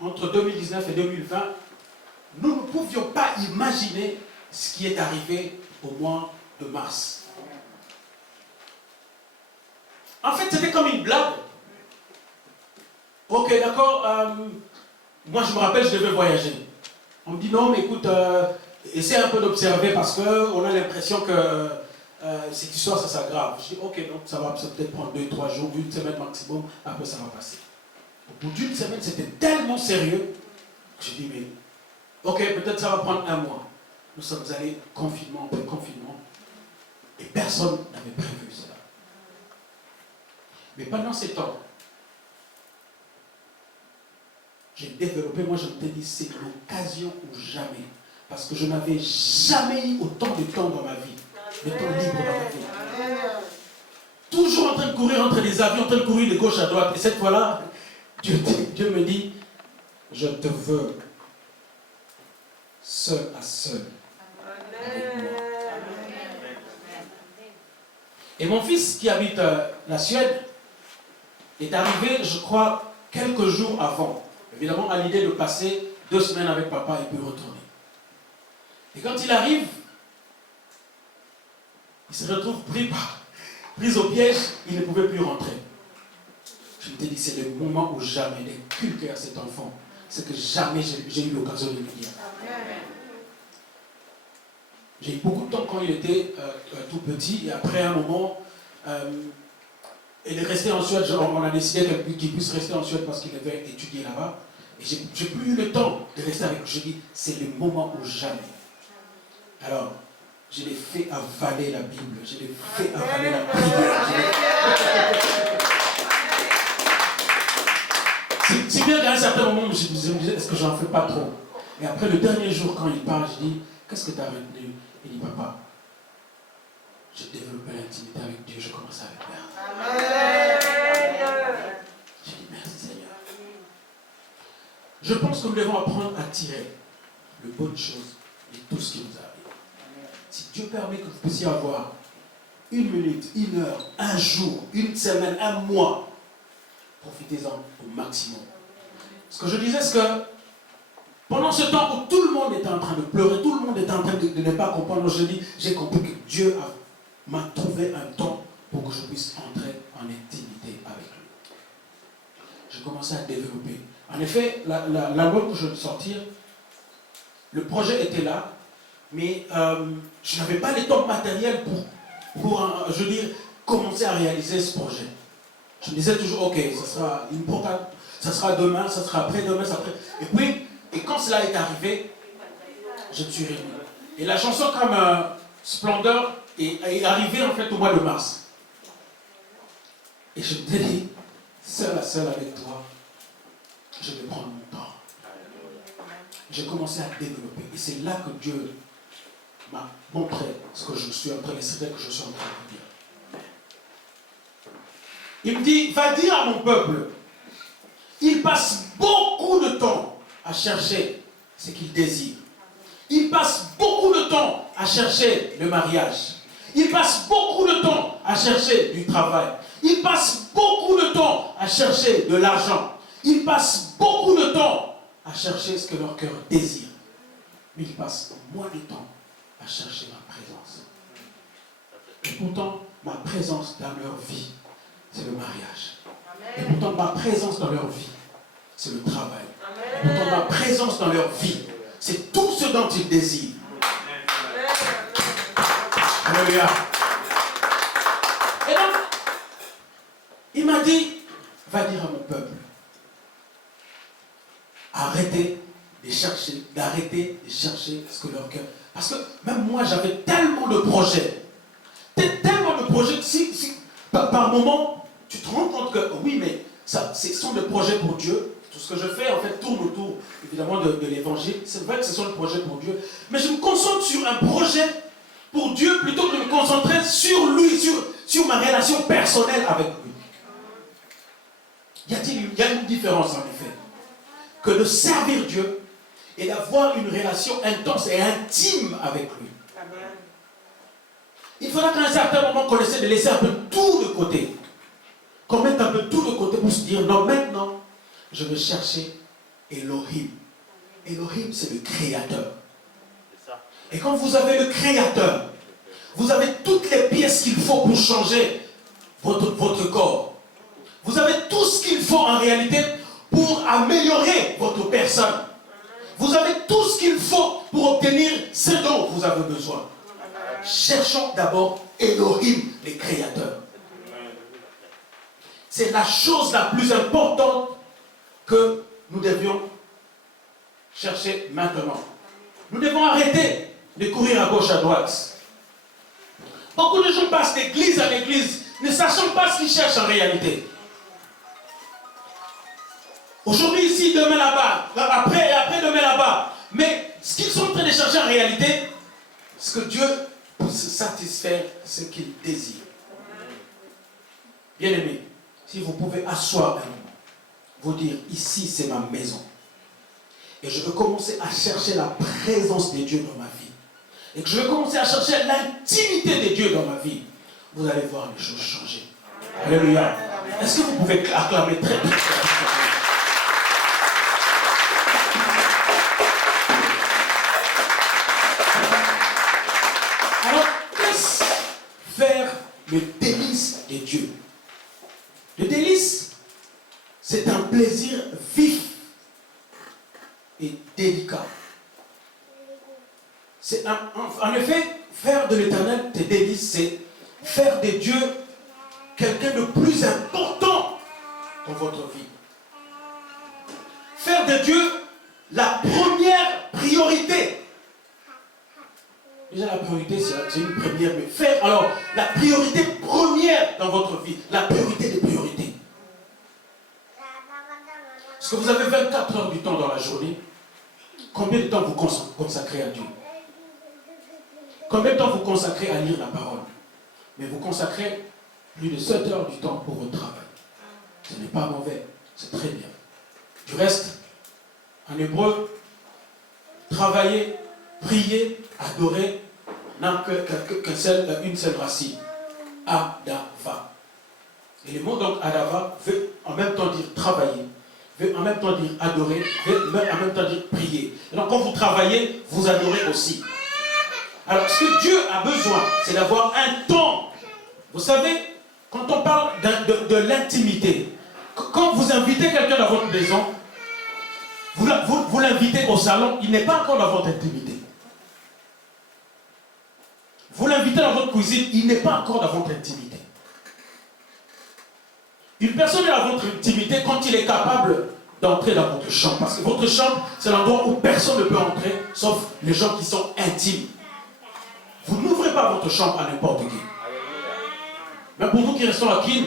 entre 2019 et 2020, nous ne pouvions pas imaginer ce qui est arrivé au mois de mars. En fait, c'était comme une blague. Ok, d'accord, moi je me rappelle, je devais voyager. On me dit non, mais écoute, essaie un peu d'observer parce qu'on a l'impression que cette histoire, ça s'aggrave. Je dis ok, donc ça va peut-être prendre 2-3 jours, 1 semaine maximum, après ça va passer. Au bout d'une semaine, c'était tellement sérieux que je dis mais ok, peut-être ça va prendre 1 mois. Nous sommes allés confinement après confinement et personne n'avait prévu cela. Mais pendant ces temps, j'ai développé, moi je me dis, c'est l'occasion ou jamais. Parce que je n'avais jamais eu autant de temps dans ma vie, de temps libre dans ma vie. Toujours en train de courir entre les avions, en train de courir de gauche à droite. Et cette fois-là, Dieu me dit, je te veux seul à seul avec moi. Et mon fils qui habite la Suède est arrivé, je crois, quelques jours avant. Évidemment, à l'idée de passer 2 semaines avec papa et puis retourner. Et quand il arrive, il se retrouve pris au piège, il ne pouvait plus rentrer. Je me dis, c'est le moment où jamais, d'inculquer à cet enfant, c'est que jamais j'ai eu l'occasion de lui dire. J'ai eu beaucoup de temps quand il était tout petit, et après un moment, il est resté en Suède. On a décidé qu'il puisse rester en Suède parce qu'il devait étudier là-bas. Et j'ai plus eu le temps de rester avec lui. Je dis, c'est le moment où jamais. Alors, je l'ai fait avaler la Bible, je l'ai fait avaler la prière. Si bien qu'à un certain moment, je me disais, est-ce que j'en fais pas trop? Et après, le dernier jour, quand il parle, je dis, qu'est-ce que tu as retenu? Il dit, papa, j'ai développé l'intimité avec Dieu, je commence à le faire. J'ai dit, merci Seigneur. Je pense que nous devons apprendre à tirer les bonnes choses de tout ce qui nous arrive. Si Dieu permet que vous puissiez avoir 1 minute, 1 heure, 1 jour, 1 semaine, 1 mois, profitez-en au maximum. Ce que je disais, c'est que pendant ce temps où tout le monde était en train de pleurer, tout le monde était en train de ne pas comprendre, j'ai compris que Dieu m'a trouvé un temps pour que je puisse entrer en intimité avec lui. J'ai commencé à développer. En effet, l'album que je veux sortir, le projet était là, mais je n'avais pas les temps matériels pour commencer à réaliser ce projet. Je me disais toujours, ok, ça sera important, ça sera demain, ça sera après-demain, ça sera après. Et quand cela est arrivé, je me suis réuni. Et la chanson comme Splendeur est arrivée en fait au mois de mars. Et je me dis, seul à seul avec toi, je vais prendre mon temps. J'ai commencé à développer. Et c'est là que Dieu m'a montré ce que je suis en train, les secrets que je suis en train de dire. Il me dit, va dire à mon peuple, il passe beaucoup de temps à chercher ce qu'il désire. Il passe beaucoup de temps à chercher le mariage. Il passe beaucoup de temps à chercher du travail. Il passe beaucoup de temps à chercher de l'argent. Il passe beaucoup de temps à chercher ce que leur cœur désire. Mais ils passent moins de temps à chercher ma présence. Et pourtant, ma présence dans leur vie, c'est le mariage. Et pourtant, ma présence dans leur vie, c'est le travail. Et pourtant, ma présence dans leur vie, c'est tout ce dont ils désirent. Alléluia. Et donc, il m'a dit, va dire à mon peuple, arrêtez de chercher ce que leur cœur... Parce que même moi, j'avais tellement de projets. Tellement de projets que par moment, tu te rends compte que, oui, mais ce sont des projets pour Dieu. Tout ce que je fais, en fait, tourne autour, évidemment, de l'évangile. C'est vrai que ce sont des projets pour Dieu. Mais je me concentre sur un projet pour Dieu plutôt que de me concentrer sur lui, sur ma relation personnelle avec lui. Il y a une différence, en effet, que de servir Dieu et d'avoir une relation intense et intime avec lui. Il faudra qu'à un certain moment qu'on essaie de laisser un peu tout de côté. qu'on mette un peu tout de côté pour se dire, non, maintenant, je vais chercher Elohim. Elohim, c'est le Créateur. Et quand vous avez le Créateur, vous avez toutes les pièces qu'il faut pour changer votre corps. Vous avez tout ce qu'il faut en réalité pour améliorer votre personne. Vous avez tout ce qu'il faut pour obtenir ce dont vous avez besoin. Cherchons d'abord Elohim, le Créateur. C'est la chose la plus importante que nous devions chercher maintenant. Nous devons arrêter de courir à gauche, à droite. Beaucoup de gens passent d'église en église, ne sachant pas ce qu'ils cherchent en réalité. Aujourd'hui ici, demain là-bas, après demain là-bas. Mais ce qu'ils sont en train de chercher en réalité, c'est que Dieu peut se satisfaire ce qu'il désire. Bien-aimés, si vous pouvez asseoir un moment, vous dire, ici c'est ma maison. Et je veux commencer à chercher la présence de Dieu dans ma vie. Et que je vais commencer à chercher l'intimité de Dieu dans ma vie. Vous allez voir les choses changer. Alléluia. Est-ce que vous pouvez acclamer très bien? Alors, qu'est-ce faire le délice de Dieu? Le délice, c'est un plaisir vif et délicat. C'est en effet, faire de l'Éternel tes délices, c'est faire de Dieu quelqu'un de plus important dans votre vie. Faire de Dieu la première priorité. Déjà la priorité, c'est une première, mais faire alors la priorité première dans votre vie, la priorité des priorités. Parce que vous avez 24 heures du temps dans la journée, combien de temps vous consacrez à Dieu? Combien de temps vous consacrez à lire la parole? Mais vous consacrez plus de 7 heures du temps pour votre travail. Ce n'est pas mauvais, c'est très bien. Du reste, en hébreu, travailler, prier, adorer, n'a qu'une seule racine. Adava. Et le mot donc Adava veut en même temps dire travailler, veut en même temps dire adorer, veut en même temps dire prier. Et donc quand vous travaillez, vous adorez aussi. Alors ce que Dieu a besoin, c'est d'avoir un temps. Vous savez, quand on parle de l'intimité, quand vous invitez quelqu'un dans votre maison, vous l'invitez au salon, il n'est pas encore dans votre intimité. Vous l'invitez dans votre cuisine, il n'est pas encore dans votre intimité. Une personne est dans votre intimité quand il est capable d'entrer dans votre chambre. Parce que votre chambre, c'est l'endroit où personne ne peut entrer, sauf les gens qui sont intimes. Vous n'ouvrez pas votre chambre à n'importe qui. Mais pour nous qui restons à Kin,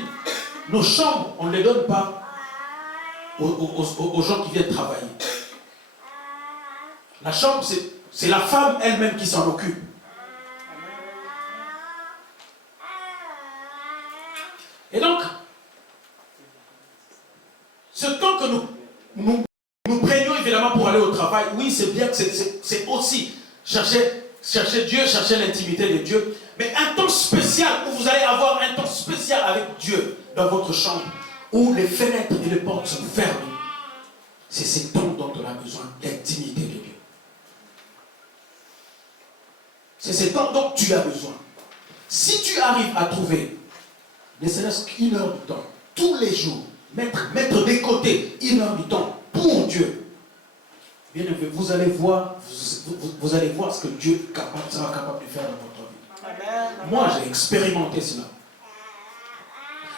nos chambres, on ne les donne pas aux gens qui viennent travailler. La chambre, c'est la femme elle-même qui s'en occupe. Et donc, ce temps que nous prenions évidemment pour aller au travail, oui, c'est bien que c'est aussi chercher Dieu, chercher l'intimité de Dieu, mais un temps spécial où vous allez avoir un temps spécial avec Dieu dans votre chambre, où les fenêtres et les portes sont fermées. C'est ce temps dont on a besoin d'intimité de Dieu. C'est ce temps dont tu as besoin. Si tu arrives à trouver ne serait-ce qu'une heure de temps, tous les jours, mettre de côté une heure de temps pour Dieu, bien évidemment, vous allez voir ce que Dieu sera capable de faire dans votre vie. Amen. Moi, j'ai expérimenté cela.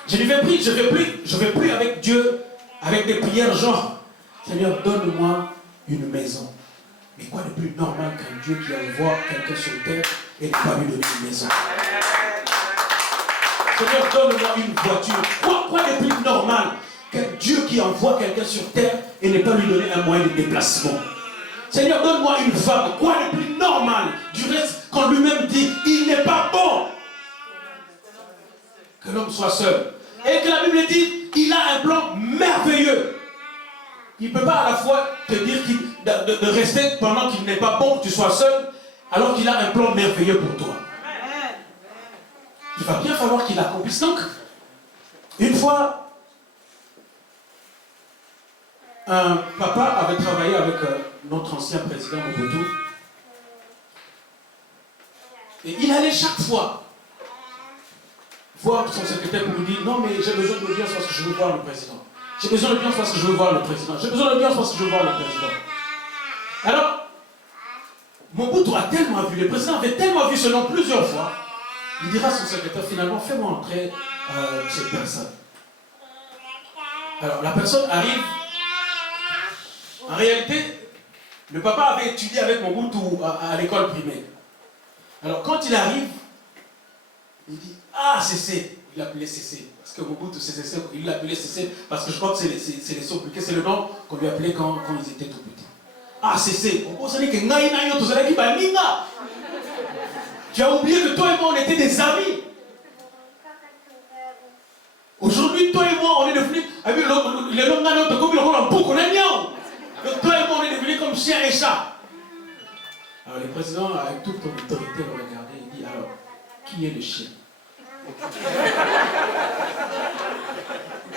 Je ne vais plus avec Dieu, avec des prières genre, Seigneur, donne-moi une maison. Mais quoi de plus normal qu'un Dieu qui envoie quelqu'un sur terre et ne pas lui donner une maison? Seigneur, donne-moi une voiture. Quoi de plus normal qu'un Dieu qui envoie quelqu'un sur terre et ne pas lui donner un moyen de déplacement? Seigneur, donne-moi une femme. Quoi de plus normal? Du reste, quand lui-même dit, il n'est pas bon que l'homme soit seul. Et que la Bible dit, il a un plan merveilleux. Il ne peut pas à la fois te dire de rester pendant qu'il n'est pas bon que tu sois seul, alors qu'il a un plan merveilleux pour toi. Il va bien falloir qu'il accomplisse. Donc, Une fois, un papa avait travaillé avec notre ancien président Mobutu. Et il allait chaque fois voir son secrétaire pour lui dire non mais j'ai besoin d'audience parce que je veux voir le président. J'ai besoin d'audience parce que je veux voir le président. J'ai besoin d'audience parce que je veux voir le président. Alors, Mobutu a tellement vu, le président avait tellement vu ce nom plusieurs fois, il dira à son secrétaire finalement fais-moi entrer cette personne. Alors la personne arrive. En réalité, le papa avait étudié avec Mobutu à l'école primaire. Alors quand il arrive, il dit ah CC, il l'appelait CC. Parce que Mobutu CC, il l'appelait CC parce que je crois que c'est les sobriquets, c'est le nom qu'on lui appelait quand ils étaient tout petits. Ah CC, tu as oublié que toi et moi on était des amis. Aujourd'hui, toi et moi, on est devenus. Donc toi et moi, on est devenus comme chien et chat. Alors le président, avec toute son autorité, le regardait et dit alors, qui est le chien?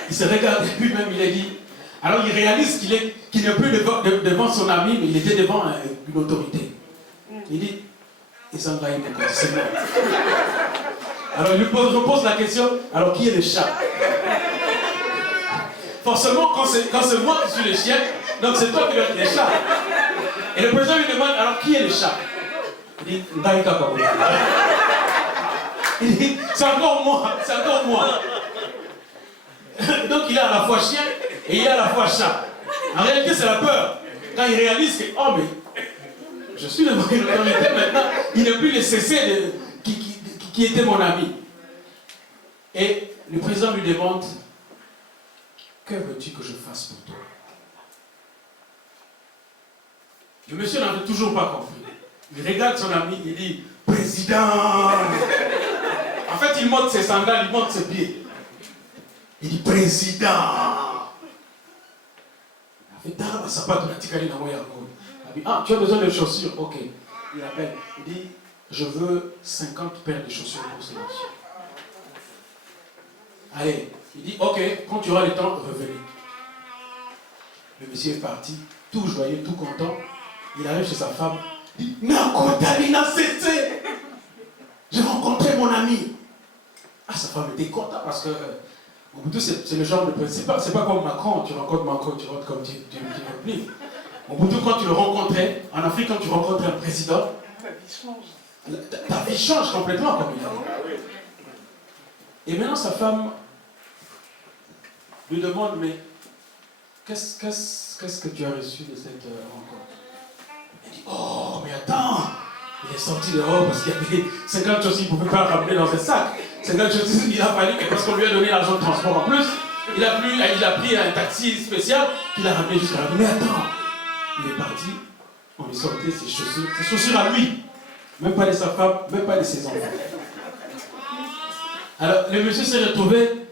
Il se regarde lui-même, il a dit. Alors il réalise qu'il n'est plus devant son ami, mais il était devant une autorité. Il dit c'est moi. Alors il lui repose la question alors qui est le chat? Forcément, quand c'est moi qui suis le chien, donc c'est toi qui dois être le chat. Et le président lui demande alors qui est le chat? Il dit Ndaïka Kabou. Il dit c'est encore moi, c'est encore moi. Donc il est à la fois chien et il est à la fois chat. En réalité, c'est la peur. Quand il réalise que oh mais je suis devant une autorité maintenant, il n'est plus le CC qui était mon ami. Et le président lui demande que veux-tu que je fasse pour toi? Le monsieur n'avait toujours pas compris. Il regarde son ami, il dit président. En fait, il monte ses sandales, il monte ses pieds. Il dit président. Il fait ah, tu as besoin de chaussures? Ok. Il appelle. Il dit je veux 50 paires de chaussures pour ce monsieur. Allez, il dit ok, quand tu auras le temps, revenez. Le monsieur est parti, tout joyeux, tout content. Il arrive chez sa femme. Il dit Nakotalina Cessé. J'ai rencontré mon ami. Ah, sa femme était contente parce que Mobutu, c'est le genre de président. C'est pas comme Macron, tu rencontres Macron, tu rentres comme tu répliques. Mobutu, quand tu le rencontrais, en Afrique, quand tu rencontres un président, ta vie change complètement, comme il a dit. Et maintenant, sa femme lui demande, mais qu'est-ce que tu as reçu de cette rencontre? Elle dit, oh, mais attends, il est sorti dehors parce qu'il y avait 50 choses qu'il ne pouvait pas ramener dans un sac. 50 choses, il a fallu, parce qu'on lui a donné l'argent de transport en plus, il a pris un taxi spécial qu'il a ramené jusqu'à là. Mais attends, il est parti, on lui sortait ses chaussures à lui. Même pas de sa femme, même pas de ses enfants. Alors, le monsieur s'est retrouvé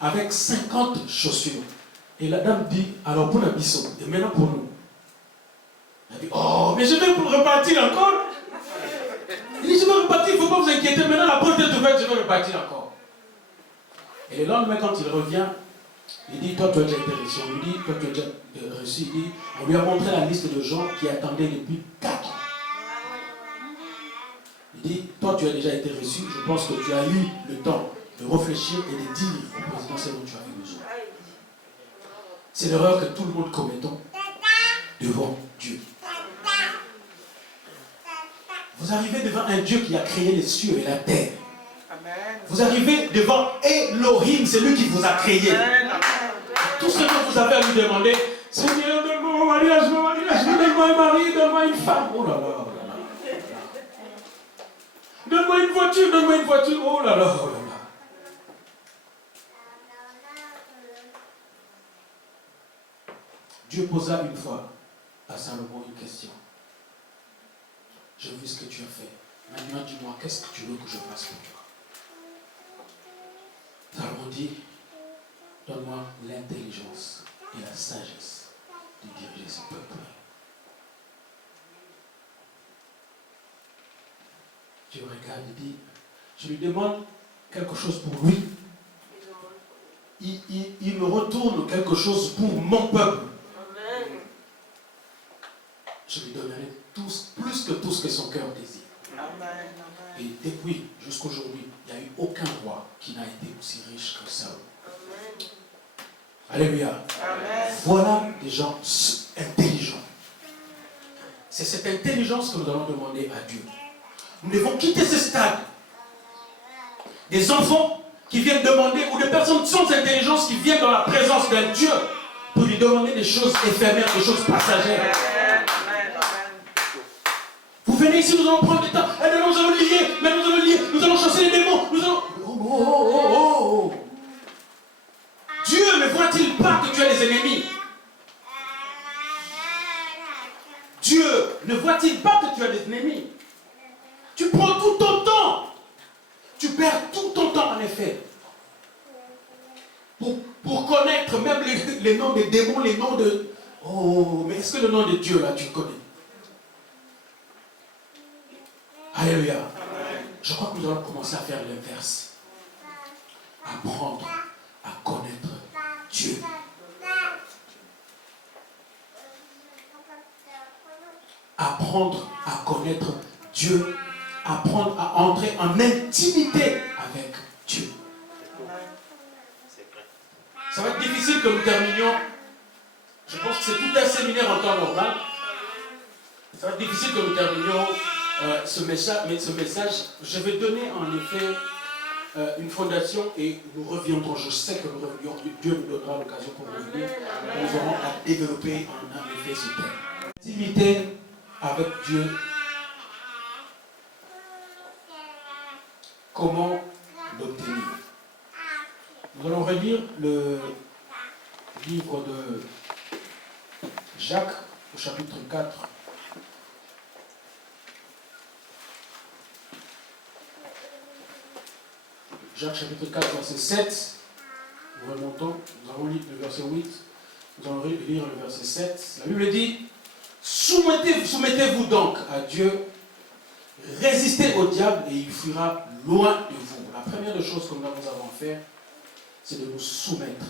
avec 50 chaussures. Et la dame dit, alors pour la biseau, et maintenant pour nous. Elle dit, oh, mais je vais repartir encore. Il dit, je vais repartir, il ne faut pas vous inquiéter, maintenant la porte est ouverte, je vais repartir encore. Et le lendemain, quand il revient, il dit, toi tu as déjà été reçu. On lui dit, toi tu as déjà reçu. Il dit, on lui a montré la liste de gens qui attendaient depuis 4 ans. Il dit, toi tu as déjà été reçu, je pense que tu as eu le temps de réfléchir et de dire au président ce dont tu as besoin. C'est l'erreur que tout le monde commettons devant Dieu. Vous arrivez devant un Dieu qui a créé les cieux et la terre. Vous arrivez devant Elohim, c'est lui qui vous a créé. Tout ce que vous avez à lui demander, Seigneur, donne-moi mon mariage, donne-moi un mari, donne-moi une femme. Oh là là, oh là là. Donne-moi une voiture, oh là là, oh là là. Dieu posa une fois à Salomon une question. J'ai vu ce que tu as fait. Maintenant, dis-moi, qu'est-ce que tu veux que je fasse pour toi? Salomon dit, donne-moi l'intelligence et la sagesse de diriger ce peuple. Dieu regarde et dit, je lui demande quelque chose pour lui. il me retourne quelque chose pour mon peuple, je lui donnerai plus que tout ce que son cœur désire. Amen. Et depuis jusqu'aujourd'hui, il n'y a eu aucun roi qui n'a été aussi riche que Saül. Alléluia. Amen. Voilà des gens intelligents. C'est cette intelligence que nous allons demander à Dieu. Nous devons quitter ce stade. Des enfants qui viennent demander, ou des personnes sans intelligence qui viennent dans la présence d'un Dieu pour lui demander des choses éphémères, des choses passagères. Vous venez ici, nous allons prendre du temps. Et maintenant, nous allons lier, nous allons chasser les démons, nous allons... Oh. Dieu ne voit-il pas que tu as des ennemis? Dieu ne voit-il pas que tu as des ennemis? Tu prends tout ton temps. Tu perds tout ton temps, en effet. Pour connaître même les noms des démons, les noms de... Oh, mais est-ce que le nom de Dieu, là, tu le connais? Alléluia. Je crois que nous allons commencer à faire l'inverse. Apprendre à connaître Dieu. Apprendre à connaître Dieu. Apprendre à entrer en intimité avec Dieu. Ça va être difficile que nous terminions. Je pense que c'est tout un séminaire en temps normal. Ça va être difficile que nous terminions ce message. Je vais donner en effet une fondation et nous reviendrons. Je sais que nous reviendrons. Dieu nous donnera l'occasion pour revenir. Nous aurons à développer en effet ce thème. Intimité avec Dieu. Comment l'obtenir? Nous allons relire le livre de Jacques au chapitre 4. Jacques chapitre 4, verset 7. Nous remontons, nous allons lire le verset 8. Nous allons lire le verset 7. La Bible dit, soumettez-vous donc à Dieu, résistez au diable et il fuira loin de vous. La première des choses que nous avons à faire, c'est de nous soumettre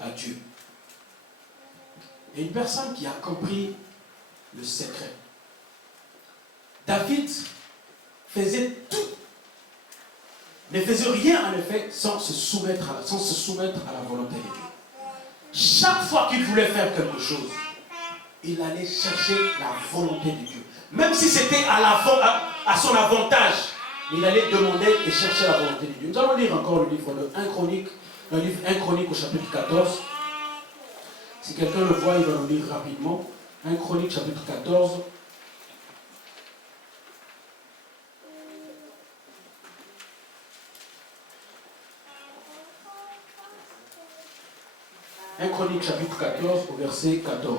à Dieu. Il y a une personne qui a compris le secret. David faisait tout, ne faisait rien en effet sans se soumettre à la volonté de Dieu. Chaque fois qu'il voulait faire quelque chose, il allait chercher la volonté de Dieu. Même si c'était à son avantage, il allait demander et chercher la volonté de Dieu. Nous allons lire encore le livre de 1 Chronique, le livre 1 Chronique au chapitre 14. Si quelqu'un le voit, il va nous lire rapidement. 1 Chronique chapitre 14. Un Chronique chapitre 14 au verset 14.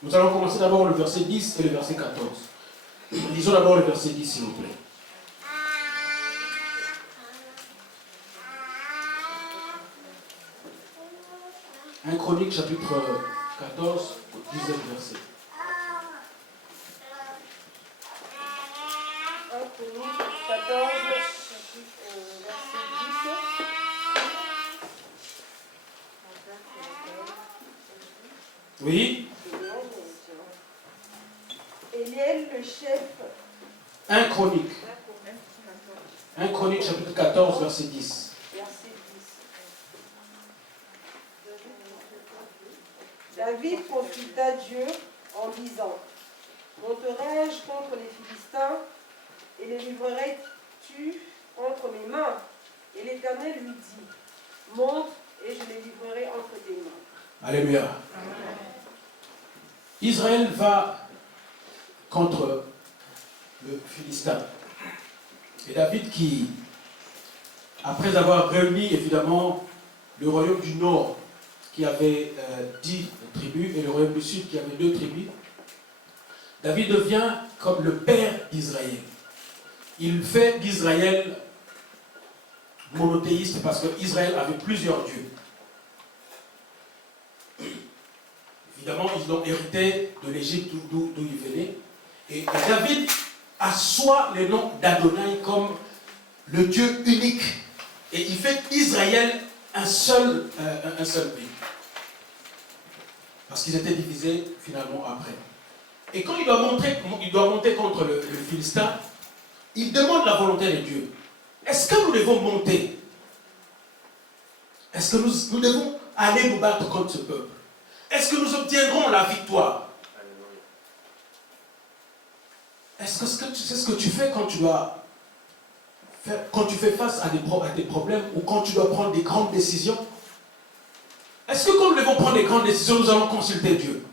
Nous allons commencer d'abord le verset 10 et le verset 14. Lisons d'abord le verset 10 s'il vous plaît. Un Chronique chapitre 14 au 10e verset. 1 Chronique 14, verset 10. Oui. Eliel, le chef. 1 Chronique. 1 Chronique chapitre 14 verset 10. Verset 10. David consulta Dieu en disant, monterai-je contre les Philistins et les livrerai-tu entre mes mains? Et l'Éternel lui dit, monte et je les livrerai entre tes mains. Alléluia. Israël va contre le Philistin. Et David qui, après avoir réuni évidemment le royaume du nord qui avait 10 tribus et le royaume du sud qui avait 2 tribus, David devient comme le père d'Israël. Il fait d'Israël monothéiste parce qu'Israël avait plusieurs dieux. Évidemment, ils l'ont hérité de l'Égypte d'où ils venaient. Et David assoit le nom d'Adonai comme le Dieu unique Et il fait Israël un seul pays. Parce qu'ils étaient divisés finalement après. Et quand il doit monter contre le Philistin, il demande la volonté de Dieu. Est-ce que nous devons monter? Est-ce que nous devons aller nous battre contre ce peuple? Est-ce que nous obtiendrons la victoire? Est-ce que c'est ce que tu fais quand tu dois faire, quand tu fais face à des problèmes ou quand tu dois prendre des grandes décisions? Est-ce que quand nous devons prendre des grandes décisions, nous allons consulter Dieu?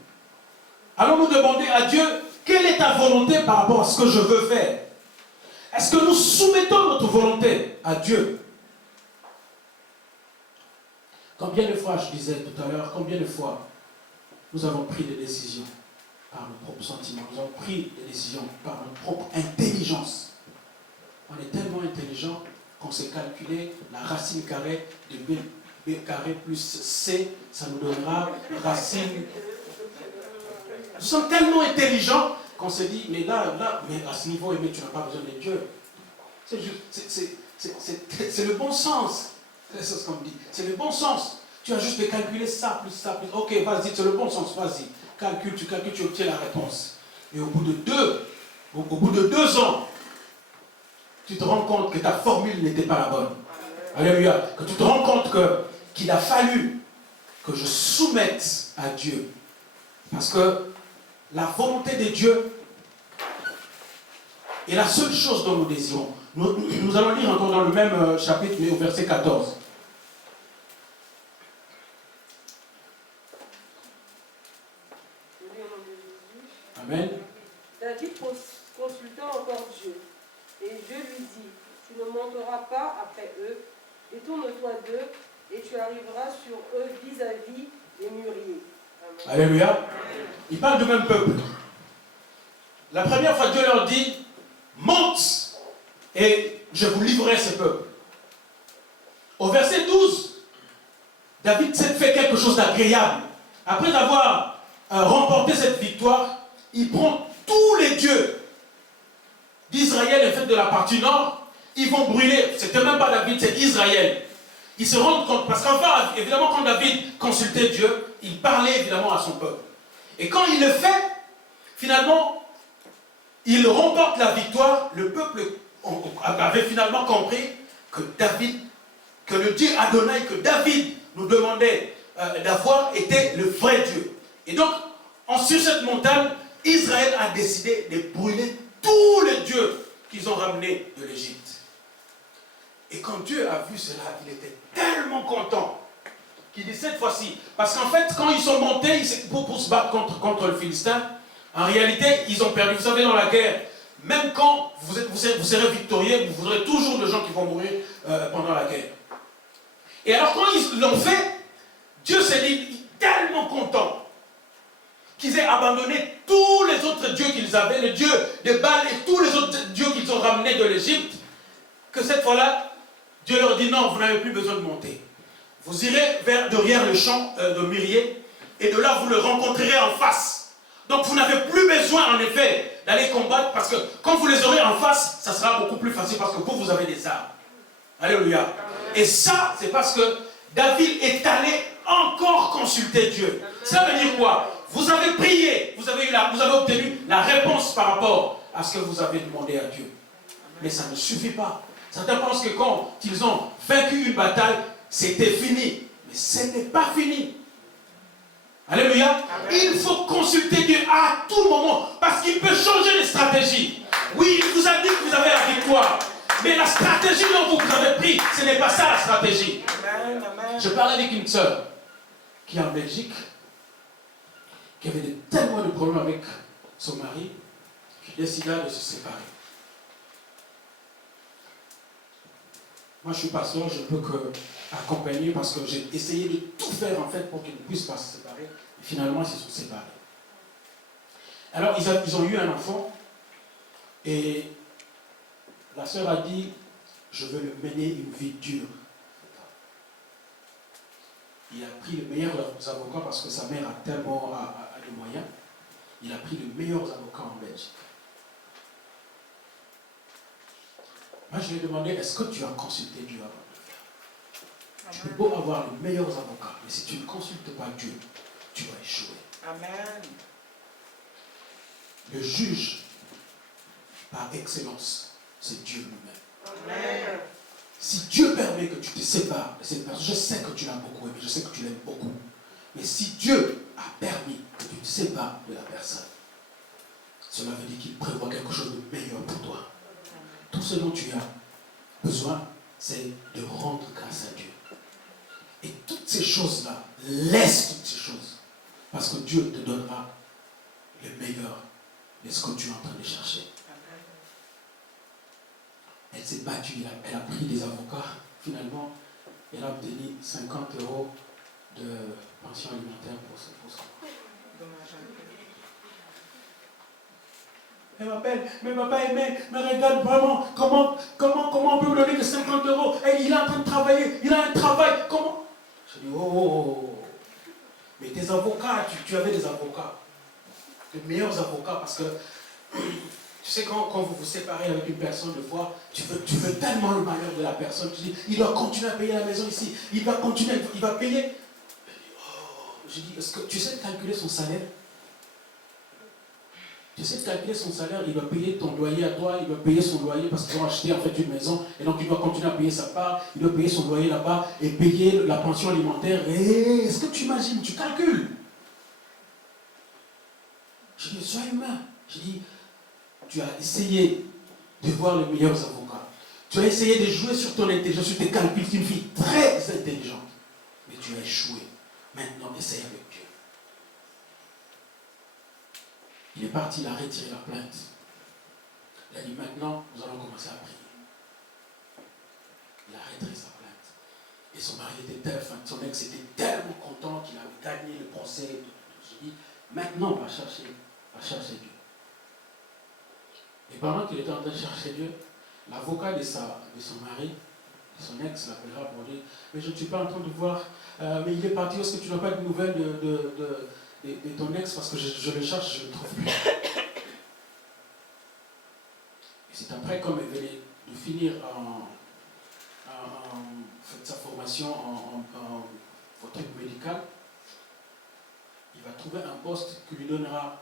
Allons nous demander à Dieu, quelle est ta volonté par rapport à ce que je veux faire? Est-ce que nous soumettons notre volonté à Dieu? Combien de fois, je disais tout à l'heure, combien de fois nous avons pris des décisions par nos propres sentiments, nous avons pris des décisions par notre propre intelligence. On est tellement intelligent qu'on sait calculer la racine carrée de B carré plus C, ça nous donnera racine. Nous sommes tellement intelligents qu'on se dit, mais là, mais à ce niveau, mais tu n'as pas besoin de Dieu. C'est le bon sens. C'est ce qu'on me dit. C'est le bon sens. Tu as juste de calculer ça, plus ça, plus. Ok, vas-y, c'est le bon sens, vas-y. Calcule, tu obtiens la réponse. Et au bout de 2 ans, tu te rends compte que ta formule n'était pas la bonne. Alléluia. Que tu te rends compte qu'il a fallu que je soumette à Dieu. Parce que la volonté de Dieu est la seule chose dont nous désirons. Nous allons lire encore dans le même chapitre, mais au verset 14. Amen. David consulta encore Dieu. Et Dieu lui dit, tu ne monteras pas après eux, détourne-toi d'eux, et tu arriveras sur eux vis-à-vis des mûriers. Amen. Alléluia. Il parle du même peuple. La première fois, Dieu leur dit, monte, et je vous livrerai ce peuple. Au verset 12, David fait quelque chose d'agréable. Après avoir remporté cette victoire, il prend tous les dieux d'Israël, en fait de la partie nord, ils vont brûler. C'était même pas David, c'est Israël. Ils se rendent compte, parce qu'enfin, évidemment, quand David consultait Dieu, il parlait évidemment à son peuple. Et quand il le fait, finalement, il remporte la victoire. Le peuple avait finalement compris que David, que le Dieu Adonai, que David nous demandait d'avoir, était le vrai Dieu. Et donc, sur cette montagne, Israël a décidé de brûler tous les dieux qu'ils ont ramenés de l'Égypte. Et quand Dieu a vu cela, il était tellement content qu'il dit cette fois-ci, parce qu'en fait, quand ils sont montés pour se battre contre le Philistin, en réalité, ils ont perdu. Vous savez, dans la guerre, même quand vous serez victorieux, vous aurez toujours des gens qui vont mourir pendant la guerre. Et alors, quand ils l'ont fait, Dieu s'est dit tellement content qu'ils aient abandonné tous les autres dieux qu'ils avaient, les dieux de Baal et tous les autres dieux qu'ils ont ramenés de l'Égypte, que cette fois-là, Dieu leur dit non, vous n'avez plus besoin de monter. Vous irez derrière le champ de mûrier et de là vous le rencontrerez en face. Donc vous n'avez plus besoin en effet d'aller combattre parce que quand vous les aurez en face, ça sera beaucoup plus facile parce que vous avez des armes. Alléluia. Et ça, c'est parce que David est allé encore consulter Dieu. Ça veut dire quoi? Vous avez prié, vous avez obtenu la réponse par rapport à ce que vous avez demandé à Dieu. Mais ça ne suffit pas. Certains pensent que quand ils ont vaincu une bataille, c'était fini. Mais ce n'est pas fini. Alléluia. Il faut consulter Dieu à tout moment parce qu'il peut changer les stratégies. Oui, il vous a dit que vous avez la victoire. Mais la stratégie dont vous avez pris, ce n'est pas ça la stratégie. Je parlais avec une sœur qui est en Belgique, qui avait tellement de problèmes avec son mari, qui décida de se séparer. Moi, je suis pasteur, je ne peux que accompagner parce que j'ai essayé de tout faire en fait pour qu'ils ne puissent pas se séparer. Et finalement, ils se sont séparés. Alors, ils ont eu un enfant et la sœur a dit, je veux le mener une vie dure. Il a pris les meilleurs avocats parce que sa mère a tellement de moyens. Il a pris les meilleurs avocats en Belgique. Moi, je lui ai demandé, est-ce que tu as consulté Dieu avant de le faire? Tu peux beau avoir les meilleurs avocats, mais si tu ne consultes pas Dieu, tu vas échouer. Amen. Le juge par excellence, c'est Dieu lui-même. Amen. Si Dieu permet que tu te sépares de cette personne, je sais que tu l'as beaucoup aimé, je sais que tu l'aimes beaucoup. Mais si Dieu a permis que tu te sépares de la personne, cela veut dire qu'il prévoit quelque chose de meilleur pour toi. Tout ce dont tu as besoin, c'est de rendre grâce à Dieu. Et toutes ces choses-là, laisse toutes ces choses. Parce que Dieu te donnera le meilleur de ce que tu es en train de chercher. Elle s'est battue, elle a pris des avocats. Finalement, elle a obtenu 50 € de pension alimentaire pour son. Elle m'appelle, mais papa aimé, me regarde vraiment, comment on peut me donner que 50 €? Et il est en train de travailler, il a un travail, comment? Je dis, oh, mais tes avocats, tu avais des avocats, les meilleurs avocats, parce que tu sais, quand vous vous séparez avec une personne, de fois, tu veux tellement le malheur de la personne, tu dis, il doit continuer à payer la maison ici, il va continuer, il va payer. Je dis, est-ce que tu sais calculer son salaire? Tu sais calculer son salaire, il doit payer ton loyer à toi, il doit payer son loyer parce qu'ils ont acheté en fait une maison, et donc il doit continuer à payer sa part, il doit payer son loyer là-bas, et payer la pension alimentaire. Et est-ce que tu imagines, tu calcules? Je dis, sois humain. Je dis, tu as essayé de voir les meilleurs avocats. Tu as essayé de jouer sur ton intelligence, sur tes calculs. Tu es une fille très intelligente. Mais tu as échoué. Maintenant, essaye avec Dieu. Il est parti, il a retiré la plainte. Il a dit, maintenant, nous allons commencer à prier. Il a retiré sa plainte. Et son mari était son ex était tellement content qu'il avait gagné le procès. Je dis, maintenant, on va chercher Dieu. Et pendant qu'il était en train de chercher Dieu, l'avocat de son mari, de son ex, l'appellera pour dire, mais je ne suis pas en train de voir, mais il est parti, est-ce que tu n'as pas de nouvelles de ton ex, parce que je le cherche, je ne le trouve plus. Et c'est après, comme elle venait de finir sa formation en truc médical, il va trouver un poste qui lui donnera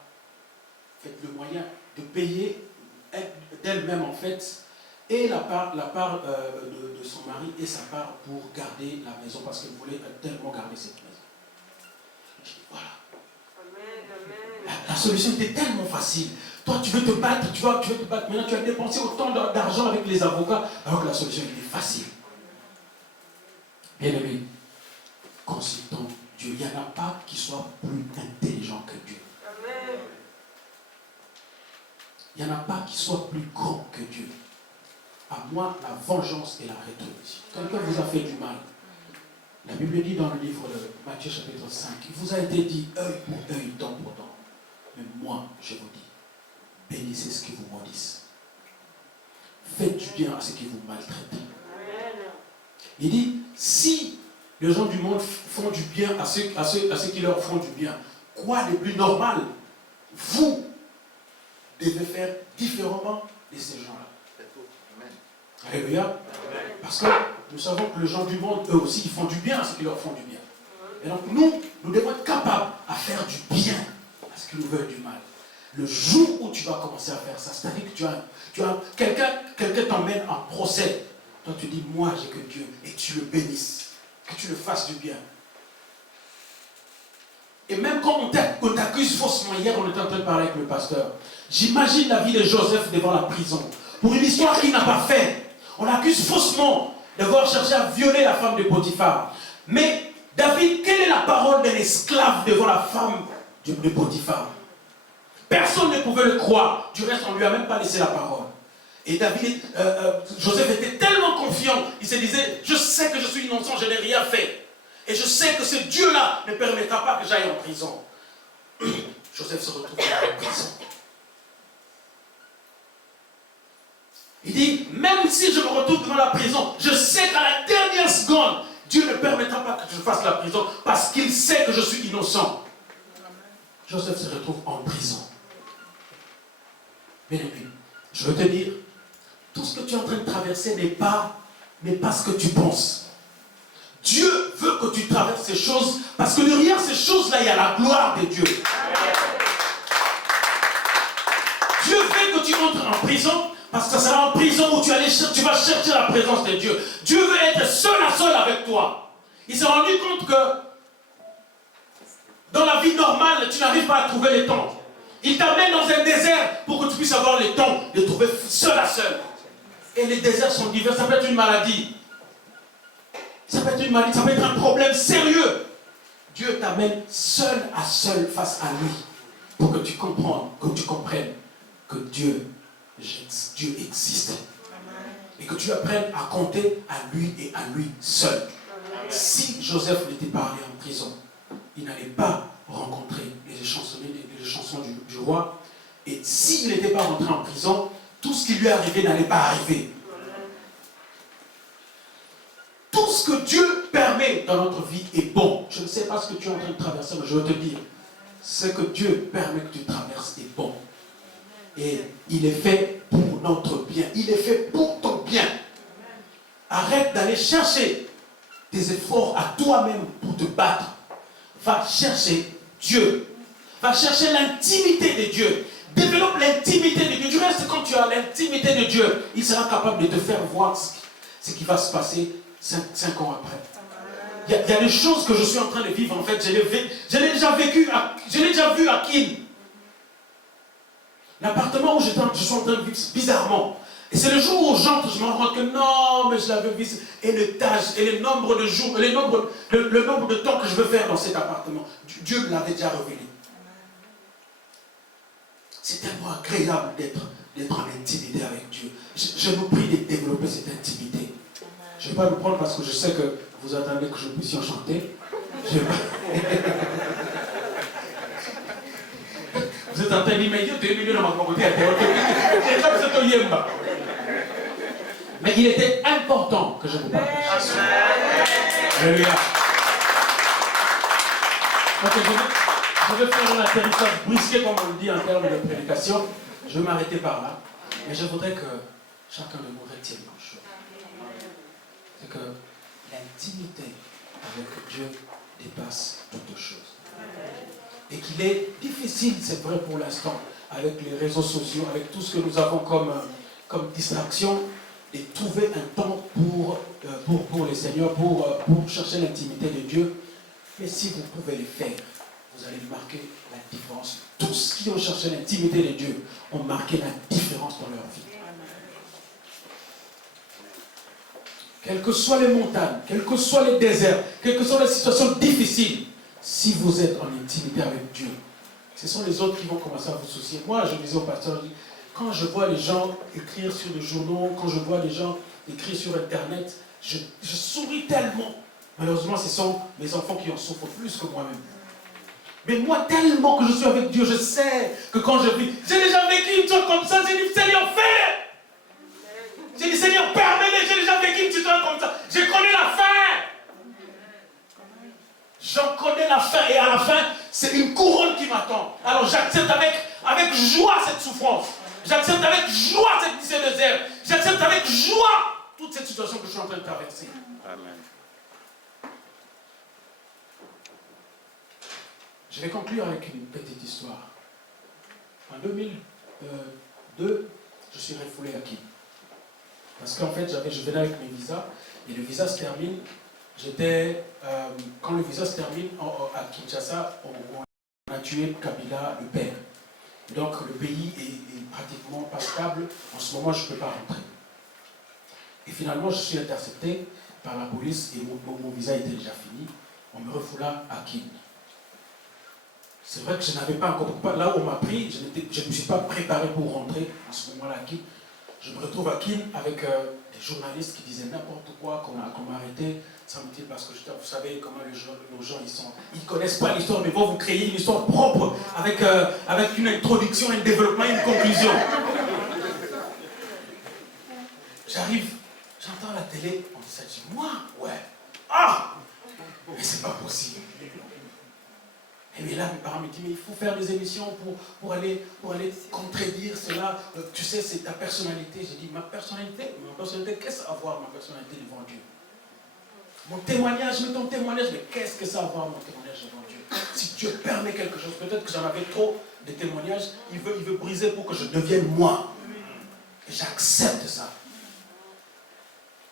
le moyen de payer d'elle-même en fait, et la part de son mari et sa part pour garder la maison, parce qu'elle voulait tellement garder cette maison. Je dis, voilà. La solution était tellement facile. Toi, tu veux te battre, tu veux te battre. Maintenant, tu as dépensé autant d'argent avec les avocats, alors que la solution était facile. Bien aimé, consultons Dieu. Il n'y en a pas qui soit plus intelligent que Dieu. Amen. Il n'y en a pas qui soit plus grand que Dieu. À moi, la vengeance et la rétribution. Quelqu'un vous a fait du mal. La Bible dit dans le livre de Matthieu chapitre 5, il vous a été dit œil pour œil, dent pour dent. Mais moi, je vous dis, bénissez ceux qui vous maudissent. Faites du bien à ceux qui vous maltraitent. Il dit, si les gens du monde font du bien à ceux qui leur font du bien, quoi de plus normal? Vous devez faire différemment de ces gens-là. Alléluia. Parce que nous savons que les gens du monde, eux aussi, ils font du bien à ceux qui leur font du bien. Et donc nous devons être capables à faire du bien à ceux qui nous veulent du mal. Le jour où tu vas commencer à faire ça, c'est-à-dire que tu as quelqu'un t'emmène en procès. Toi tu dis, moi j'ai que Dieu, et tu le bénisses, que tu le fasses du bien. Et même quand on t'accuse faussement, hier on était en train de parler avec le pasteur, j'imagine la vie de Joseph devant la prison, pour une histoire qu'il n'a pas faite. On l'accuse faussement d'avoir cherché à violer la femme de Potiphar. Mais David, quelle est la parole d'un esclave devant la femme de Potiphar? Personne ne pouvait le croire. Du reste, on ne lui a même pas laissé la parole. Et Joseph était tellement confiant, il se disait, je sais que je suis innocent, je n'ai rien fait. Et je sais que ce Dieu-là ne permettra pas que j'aille en prison. Joseph se retrouve en prison. Il dit, même si je me retrouve devant la prison, je sais qu'à la dernière seconde, Dieu ne permettra pas que je fasse la prison parce qu'il sait que je suis innocent. Joseph se retrouve en prison. Bien aimé, je veux te dire, tout ce que tu es en train de traverser n'est pas ce que tu penses. Dieu veut que tu traverses ces choses parce que derrière ces choses-là, il y a la gloire de Dieu. Dieu veut que tu entres en prison parce que ça sera en prison où tu vas chercher la présence de Dieu. Dieu veut être seul à seul avec toi. Il s'est rendu compte que dans la vie normale, tu n'arrives pas à trouver le temps. Il t'amène dans un désert pour que tu puisses avoir le temps de trouver seul à seul. Et les déserts sont divers. Ça peut être une maladie. Ça peut être une maladie. Ça peut être un problème sérieux. Dieu t'amène seul à seul face à lui pour que tu comprennes que Dieu existe. Et que tu apprennes à compter à lui et à lui seul. Si Joseph n'était pas allé en prison, il n'allait pas rencontrer les chansons du roi. Et s'il n'était pas rentré en prison, tout ce qui lui est arrivé n'allait pas arriver. Tout ce que Dieu permet dans notre vie est bon. Je ne sais pas ce que tu es en train de traverser, mais je veux te dire, ce que Dieu permet que tu traverses est bon. Et il est fait pour notre bien. Il est fait pour ton bien. Arrête d'aller chercher des efforts à toi-même pour te battre. Va chercher Dieu. Va chercher l'intimité de Dieu. Développe l'intimité de Dieu. Du reste, quand tu as l'intimité de Dieu, il sera capable de te faire voir ce qui va se passer 5 ans après. Il y a des choses que je suis en train de vivre. En fait, je l'ai déjà vu à Kin. L'appartement où je suis en train de vivre, bizarrement. Et c'est le jour où j'entre, je me rends compte que non, mais je l'avais vu. Et le tâche, et le nombre de jours, le nombre de temps que je veux faire dans cet appartement. Dieu me l'avait déjà révélé. C'est tellement agréable d'être en intimité avec Dieu. Je vous prie de développer cette intimité. Je ne vais pas me prendre parce que je sais que vous attendez que je puisse en chanter. Vous êtes en train d'immédiat, 2 millions dans ma côté à terre. Mais il était important que je vous parle. Alléluia. Ok, je vais faire un atterrissage brusqué, comme on le dit en termes de prédication. Je vais m'arrêter par là. Mais je voudrais que chacun de nous retienne une chose. C'est que l'intimité avec Dieu dépasse toutes choses. Et qu'il est difficile, c'est vrai pour l'instant, avec les réseaux sociaux, avec tout ce que nous avons comme distraction, de trouver un temps pour les seigneurs, pour chercher l'intimité de Dieu. Mais si vous pouvez le faire, vous allez marquer la différence. Tous ceux qui ont cherché l'intimité de Dieu ont marqué la différence dans leur vie. Quelles que soient les montagnes, quels que soient les déserts, quelles que soient les situations difficiles, si vous êtes en intimité avec Dieu, ce sont les autres qui vont commencer à vous soucier. Moi, je disais au pasteur, quand je vois les gens écrire sur les journaux, quand je vois les gens écrire sur Internet, je souris tellement. Malheureusement, ce sont mes enfants qui en souffrent plus que moi-même. Mais moi, tellement que je suis avec Dieu, je sais que quand je vis, j'ai déjà vécu une chose comme ça, j'ai dit, Seigneur, fais! J'ai dit, Seigneur, permets-le, j'ai déjà vécu une situation comme ça. Je connais la fin. J'en connais la fin et à la fin, c'est une couronne qui m'attend. Alors j'accepte avec joie cette souffrance. J'accepte avec joie cette lycée désert. J'accepte avec joie toute cette situation que je suis en train de traverser. Amen. Je vais conclure avec une petite histoire. En 2002, je suis refoulé à Kin. Parce qu'en fait, je venais avec mes visas, et le visa se termine. Quand le visa se termine à Kinshasa, on a tué Kabila, le père. Donc le pays est pratiquement pas stable. En ce moment, je ne peux pas rentrer. Et finalement, je suis intercepté par la police et mon visa était déjà fini. On me refoula à Kin. C'est vrai que je n'avais pas encore... Là où on m'a pris, je ne me suis pas préparé pour rentrer en ce moment-là à Kin. Je me retrouve à Kin avec des journalistes qui disaient n'importe quoi, qu'on m'a arrêté. Ça me dit parce que vous savez comment les gens ils ne connaissent pas l'histoire, mais vont vous créer une histoire propre avec une introduction, un développement, une conclusion. J'arrive, j'entends la télé, on dit ça, je dis moi, ouais. Ah! Mais c'est pas possible. Et là, mes parents me disent, mais il faut faire des émissions pour aller contredire cela. Tu sais, c'est ta personnalité. J'ai dit, ma personnalité, qu'est-ce à voir ma personnalité devant Dieu? Mon témoignage, mais ton témoignage, mais qu'est-ce que ça va mon témoignage devant Dieu? Si Dieu permet quelque chose, peut-être que j'en avais trop de témoignages, il veut briser pour que je devienne moi. Et j'accepte ça.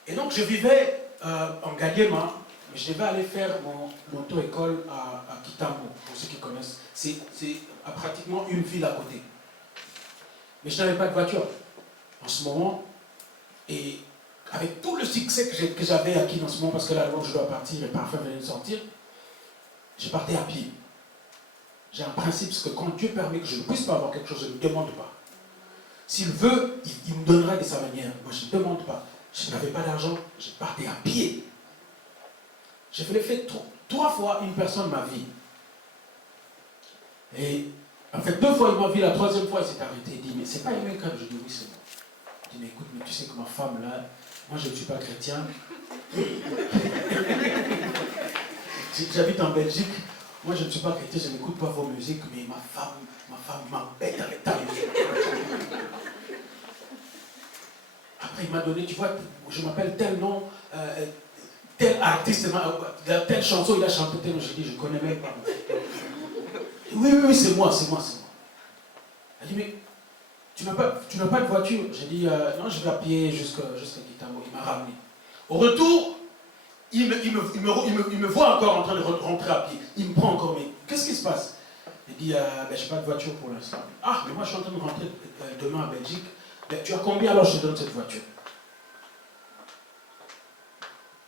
Et donc je vivais en Galiema, mais je devais aller faire mon auto-école à Kitambo, pour ceux qui connaissent. C'est pratiquement une ville à côté. Mais je n'avais pas de voiture en ce moment. Et avec tout le succès que j'avais acquis en ce moment, parce que là, où je dois partir et parfois venir de sortir, je partais à pied. J'ai un principe, parce que quand Dieu permet que je ne puisse pas avoir quelque chose, je ne demande pas. S'il veut, il me donnera de sa manière. Moi, je ne demande pas. Je n'avais pas d'argent, je partais à pied. Je l'ai fait 3 fois, une personne m'a vu. Et en fait, 2 fois, il m'a vu, la 3e fois, il s'est arrêté. Il dit, mais c'est pas aimé quand je dis oui, c'est moi. Je dis, mais écoute, mais tu sais que ma femme, là, moi, je ne suis pas chrétien. J'habite en Belgique. Moi, je ne suis pas chrétien, je n'écoute pas vos musiques, mais ma femme m'embête avec ta musique. Après, il m'a donné, tu vois, je m'appelle tel nom, tel artiste, telle chanson, il a chanté tel nom. Je dis, je ne connais même pas. Oui, c'est moi. Elle dit, mais tu n'as pas de voiture? J'ai dit, non, je vais à pied jusqu'à Kitambo. Il m'a ramené. Au retour, il me voit encore en train de rentrer à pied. Il me prend encore, mais qu'est-ce qui se passe? Il dit, je n'ai pas de voiture pour l'instant. Ah, mais moi je suis en train de rentrer demain en Belgique. Ben, tu as combien alors je te donne cette voiture?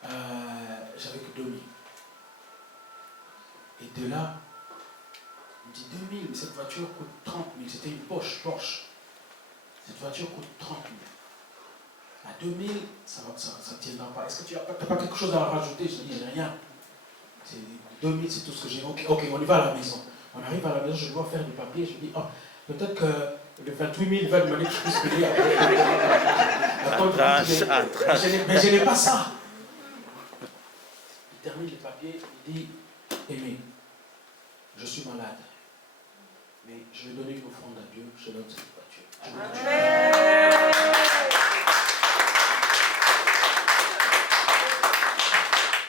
J'avais que 2000. Et de là, il me dit 2000, mais cette voiture coûte 30 000. C'était une Porsche. Cette voiture coûte 30 000. À 2000, ça ne tiendra pas. Est-ce que tu n'as pas quelque chose à rajouter? Je dis, j'ai rien. 2000, c'est tout ce que j'ai. Ok, on y va à la maison. On arrive à la maison, je dois faire du papier. Je dis, oh, peut-être que le 28 000 va demander que je puisse payer. Mais je n'ai pas ça. Il termine le papier, il dit, Aimé, je suis malade, mais je vais donner une offrande à Dieu, je donne cette voiture.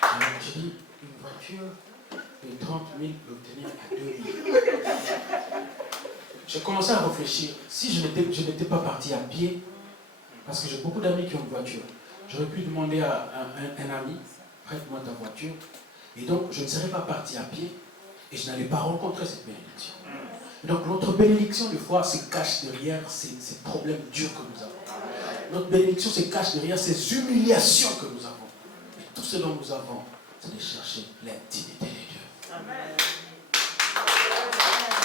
Alors je dis, une voiture de 30 000 l'obtenir à 2 000. J'ai commencé à réfléchir. Si je n'étais pas parti à pied, parce que j'ai beaucoup d'amis qui ont une voiture, j'aurais pu demander à un ami, prête-moi ta voiture. Et donc, je ne serais pas parti à pied et je n'allais pas rencontrer cette bénédiction. Et donc, notre bénédiction, des fois, se cache derrière ces problèmes durs que nous avons. Notre bénédiction se cache derrière ces humiliations que nous avons. Et tout ce dont nous avons, c'est de chercher l'intimité de Dieu. Amen.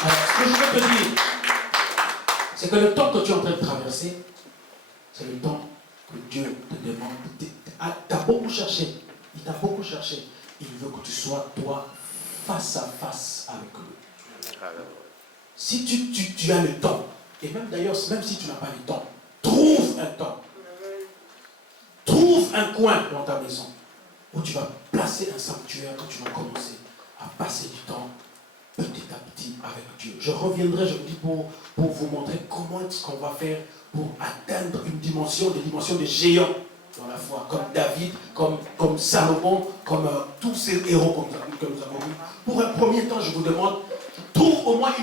Alors, ce que je veux te dire, c'est que le temps que tu es en train de traverser, c'est le temps que Dieu te demande. Tu as beaucoup cherché. Il t'a beaucoup cherché. Il veut que tu sois, toi, face à face avec lui. Si tu as le temps, et même d'ailleurs, même si tu n'as pas le temps, trouve un temps. Trouve un coin dans ta maison où tu vas placer un sanctuaire, où tu vas commencer à passer du temps petit à petit avec Dieu. Je reviendrai, je vous dis, pour vous montrer comment est-ce qu'on va faire pour atteindre des dimensions de géants dans la foi, comme David, comme Salomon, comme tous ces héros que nous avons vus. Pour un premier temps, je vous demande, trouve au moins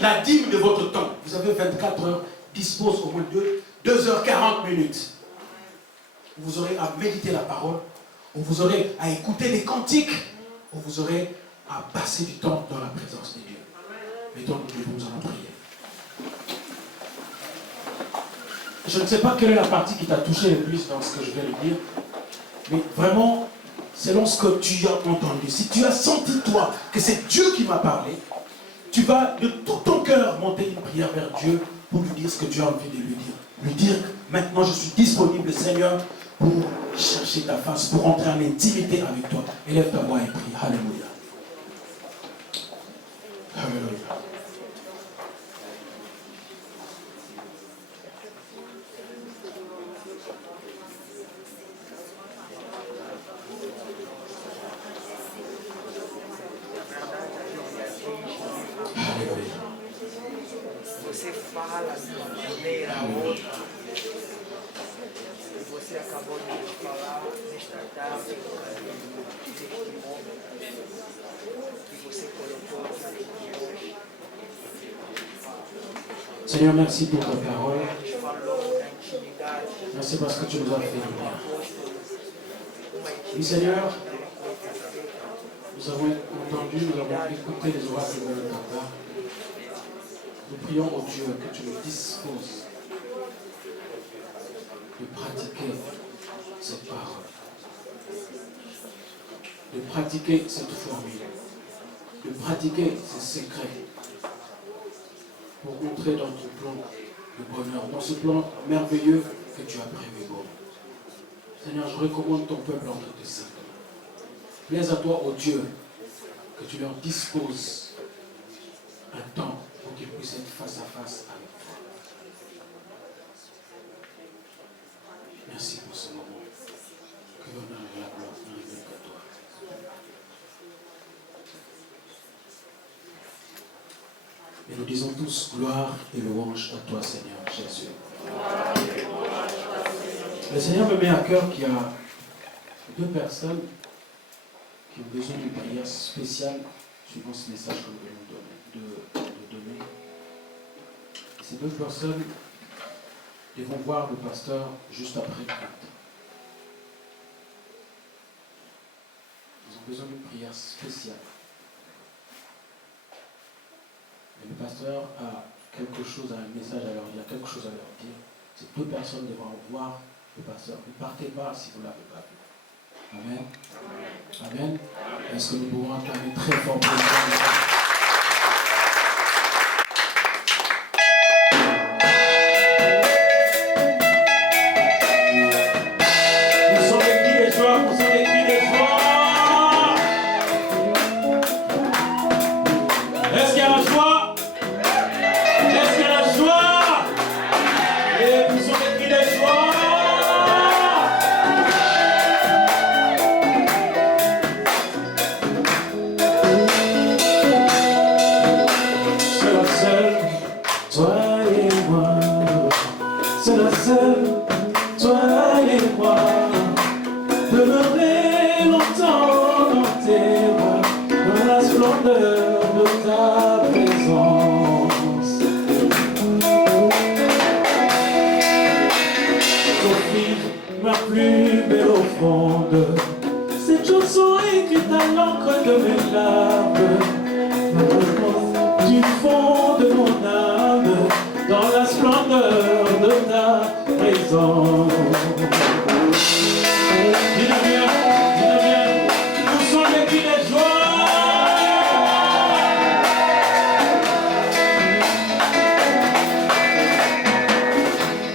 la dîme de votre temps. Vous avez 24 heures, dispose au moins 2h40 minutes. Vous aurez à méditer la parole, où vous aurez à écouter les cantiques, où vous aurez à passer du temps dans la présence de Dieu. Et donc, nous allons prier. Je ne sais pas quelle est la partie qui t'a touché le plus dans ce que je vais le dire, mais vraiment, selon ce que tu as entendu, si tu as senti toi que c'est Dieu qui m'a parlé, tu vas de tout ton cœur monter une prière vers Dieu pour lui dire ce que tu as envie de lui dire. Lui dire, maintenant je suis disponible, Seigneur, pour chercher ta face, pour entrer en intimité avec toi. Élève ta voix et prie. Alléluia. Alléluia. Você fala de uma maneira ou outra. Você acabou de falar nesta Seigneur, merci pour ta parole. Merci parce que tu nous as fait du bien. Oui, Seigneur, nous avons entendu, nous avons écouté les oracles de ta part. Nous prions au Dieu que tu nous disposes de pratiquer cette parole, de pratiquer cette formule, de pratiquer ces secrets pour entrer dans ton plan de bonheur, dans ce plan merveilleux que tu as prévu pour nous. Seigneur, je recommande ton peuple entre tes mains. Plaise à toi, ô Dieu, que tu leur disposes un temps pour qu'ils puissent être face à face avec toi. Merci pour ce moment. Que l'honneur et la gloire ne reviennent qu'à toi. Et nous disons tous gloire et louange à toi, Seigneur Jésus. Le Seigneur me met à cœur qu'il y a 2 personnes qui ont besoin d'une prière spéciale suivant ce message que nous venons de donner. Et ces 2 personnes vont voir le pasteur juste après le culte. Ils ont besoin d'une prière spéciale. Et le pasteur a quelque chose, un message à leur dire, quelque chose à leur dire. Ces 2 personnes devront voir le pasteur. Ne partez pas si vous ne l'avez pas vu. Amen. Amen. Est-ce que nous pouvons acclamer très fort pour le Seigneur? Cette chanson écrite à l'encre de mes larmes, du fond de mon âme, dans la splendeur de ta présence. Dis-le bien, où sont les cris des joies?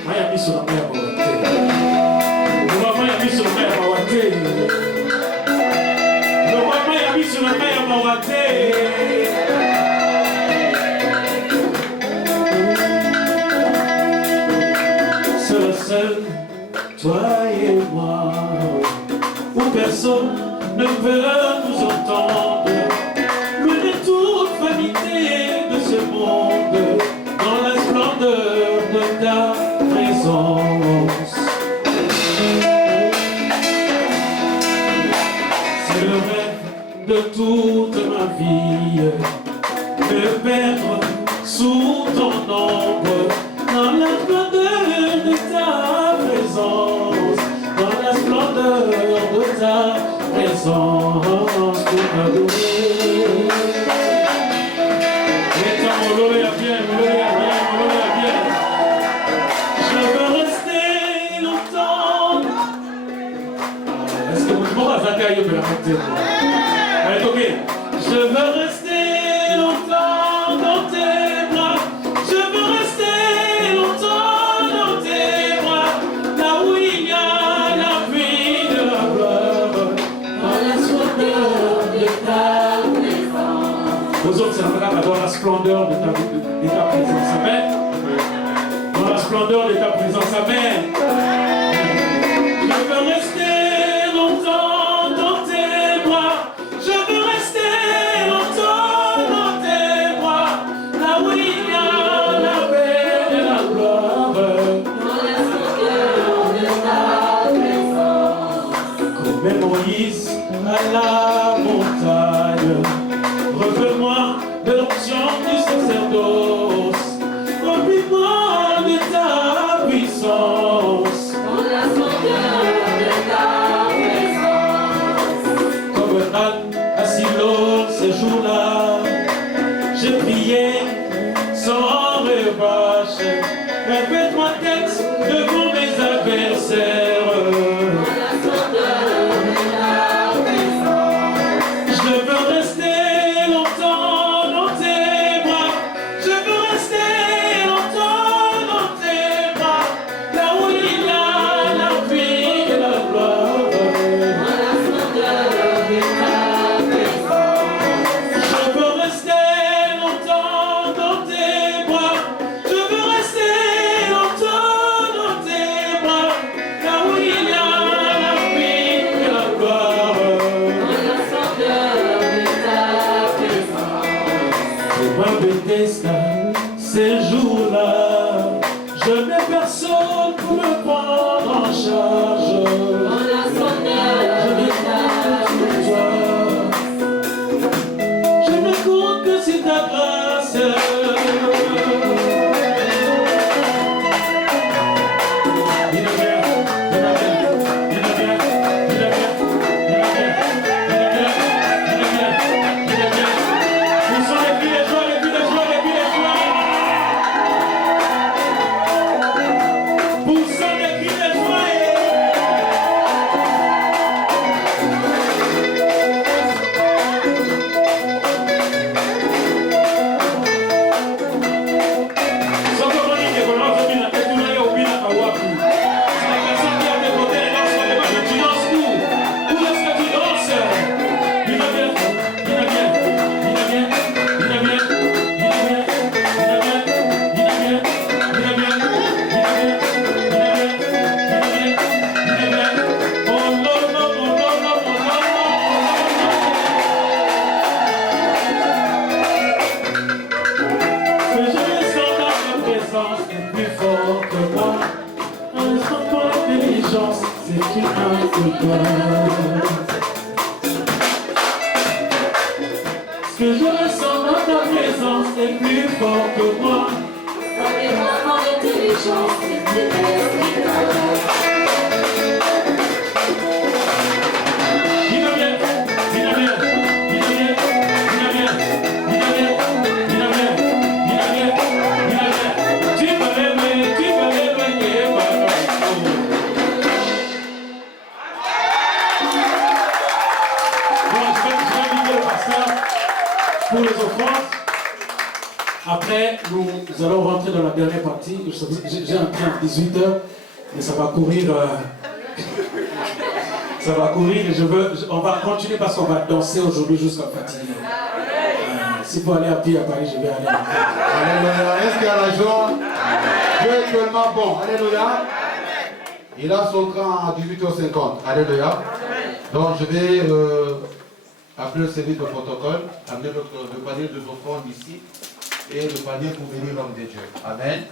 Moi, il y a mis sur la mer. Seul, toi et moi, où personne ne peut nous entendre, loin de toute vanité de ce monde, dans la splendeur de ta présence. C'est le rêve de toute ma vie, me perdre sous ton ombre, dans la splendeur de ta présence, dans la splendeur de ta présence, pour m'adorer. Et quand mon loué à bien, je veux rester longtemps. Est-ce que vous m'en avez accueilli de la montée? Allez, ok. Je veux rester longtemps dans tes bras. Je veux rester longtemps dans tes bras. Là où il y a la pluie de la gloire, dans la splendeur de ta présence. Aux autres, c'est dans la splendeur de ta présence. Amen. Dans la splendeur de ta présence. Amen. Je veux rester longtemps dans tes bras. Je veux rester longtemps dans tes bras. Là où il y a la paix et la gloire, dans la splendeur de ta présence. Comme l'église, à la montagne. Reveux-moi de l'onction du sacerdoce. Remplis-moi de ta puissance. Dans la splendeur de ta présence. Comme Anne à Silo ce jour-là, j'ai prié sans relâche. Répète-moi texte devant mes adversaires. Dans la splendeur de ta présence. Je veux rester longtemps dans tes bras. Je veux rester longtemps dans tes bras. Là où il y a la vie et la gloire. Dans la splendeur de ta présence. Je veux rester longtemps dans tes bras. Je veux rester longtemps dans tes bras. Là où il y a la vie et la gloire. Dans la splendeur de ta présence. C'est moi Bethesda, ces jours-là, je n'ai personne pour me prendre en charge. Dans la splendeur Je de n'ai ta que toi. Je ne compte que sur ta grâce. Ce que je ressens dans ta présence est plus fort que moi. Ton développement d'intelligence est plus inexplicable. Il va bien, il va bien, il va bien, il va bien, il va bien, il va bien, il va bien, il va bien. Tu vas l'aimer, tu vas l'aimer, Bon, je vais inviter le pasteur pour les offrandes. Après, nous allons rentrer dans la dernière partie. J'ai un train à 18h, mais ça va courir. Ça va courir et on va continuer parce qu'on va danser aujourd'hui jusqu'à fatiguer. S'il faut aller à pied à Paris, je vais aller à pied. Alléluia. Est-ce qu'il y a la joie? Dieu est tellement bon. Alléluia. Il a son train à 18h50. Alléluia. Donc je vais appeler le service de protocole, amener le panier de offrandes ici et le panier pour bénir l'homme de Dieu. Amen.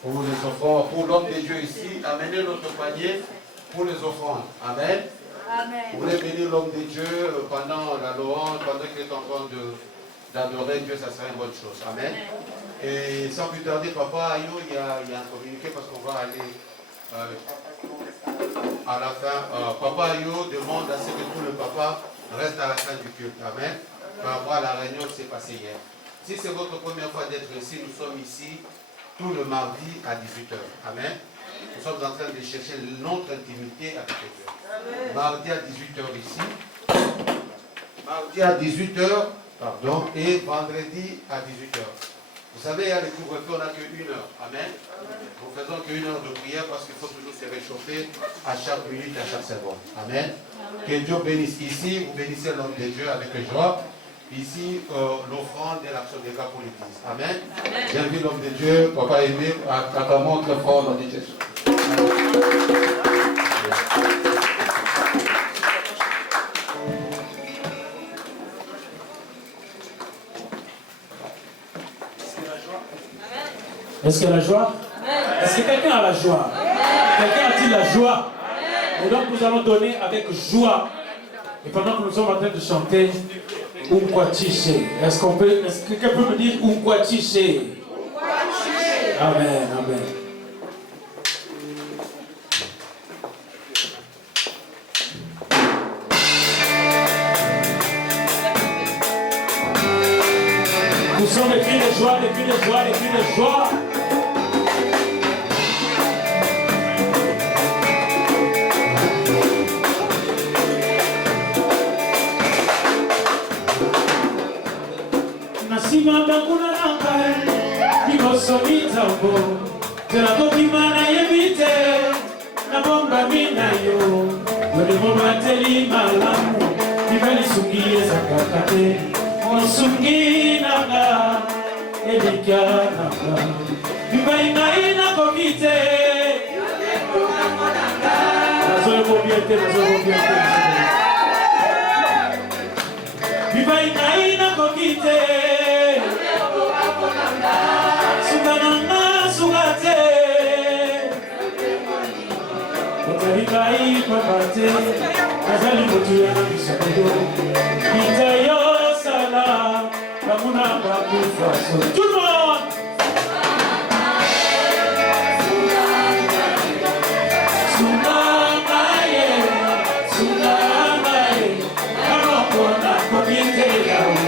Pour les offrandes, pour l'homme de Dieu ici, amenez notre panier pour les offrandes. Amen. Amen. Vous voulez bénir l'homme de Dieu pendant la louange, pendant qu'il est en train d'adorer Dieu, ça serait une bonne chose. Amen. Et sans plus tarder, Papa Ayo, il y a un communiqué parce qu'on va aller à la fin. Papa Ayo demande à ce que tout le papa reste à la fin du culte. Amen. Par rapport à la réunion qui s'est passée hier. Si c'est votre première fois d'être ici, nous sommes ici tout le mardi à 18h. Amen. Nous sommes en train de chercher notre intimité avec Dieu. Mardi à 18h ici. Mardi à 18h, pardon, et vendredi à 18h. Vous savez, à le couvre-feu, on n'a qu'une heure. Amen. Nous faisons qu'une heure de prière parce qu'il faut toujours se réchauffer à chaque minute, à chaque seconde. Amen. Que Dieu bénisse ici. Vous bénissez l'homme de Dieu avec joie. Ici, l'offrande et l'action des gars pour l'église. Amen. J'invite l'homme de Dieu, Papa Aimé, à acclamer très fort l'homme de Jésus. Est-ce qu'il y a la joie? Est-ce que quelqu'un a la joie? Quelqu'un a-t-il la joie? Et donc nous allons donner avec joie. Et pendant que nous sommes en train de chanter Unkwatishe. Est-ce que quelqu'un peut me dire Unkwatishe? Amen, amen. Nous sommes des cris de joie, des cris de joie, des cris de joie. Nasima bakuna nankai, liboso mitambo, tena kokimana yebite, na bomba mina yo, yode bomba teli malamu, nibali sungi ezakakate, monsungi nanga, edika nanga, nibali naina kokite, nazoe bobiete, nibali naina kokite, Sugananga sugate Otarikai papate Azali motu ya bishakodo Itayo sala Kamuna bakufaso Tout le monde Sugangaye Sugangaye Kamokona kokite yawe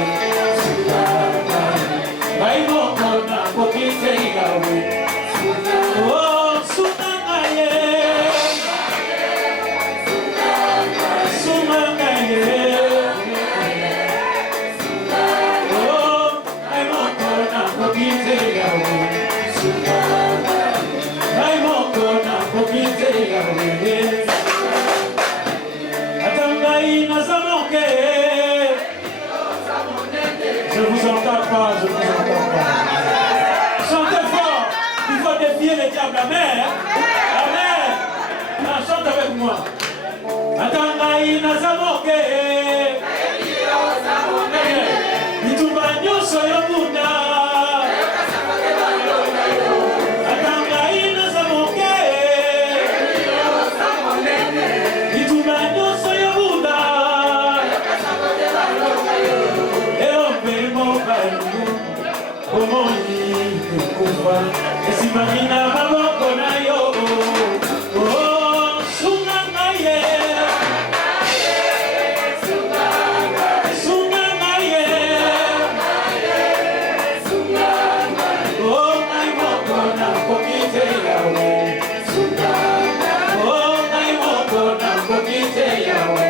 Sugangaye Baimokona kokite yawe Oh Sugangaye Sugangaye Oh Baimokona kokite yawe Baimokona kokite yawe Atangai nazamoke Je vous entends pas, je vous entends pas. Chantez fort, il faut défier les diables. Amen. Amen. Non, chante avec moi. Atangai nazamoke. Itumba nyuso yobunda. Atangai nazamoke. Itumba nyuso yobunda. Como ni kufa esimamina maboko nayo oh sungangaye sungangaye oh ai moko na kokite yawe oh ai moko na kokite yawe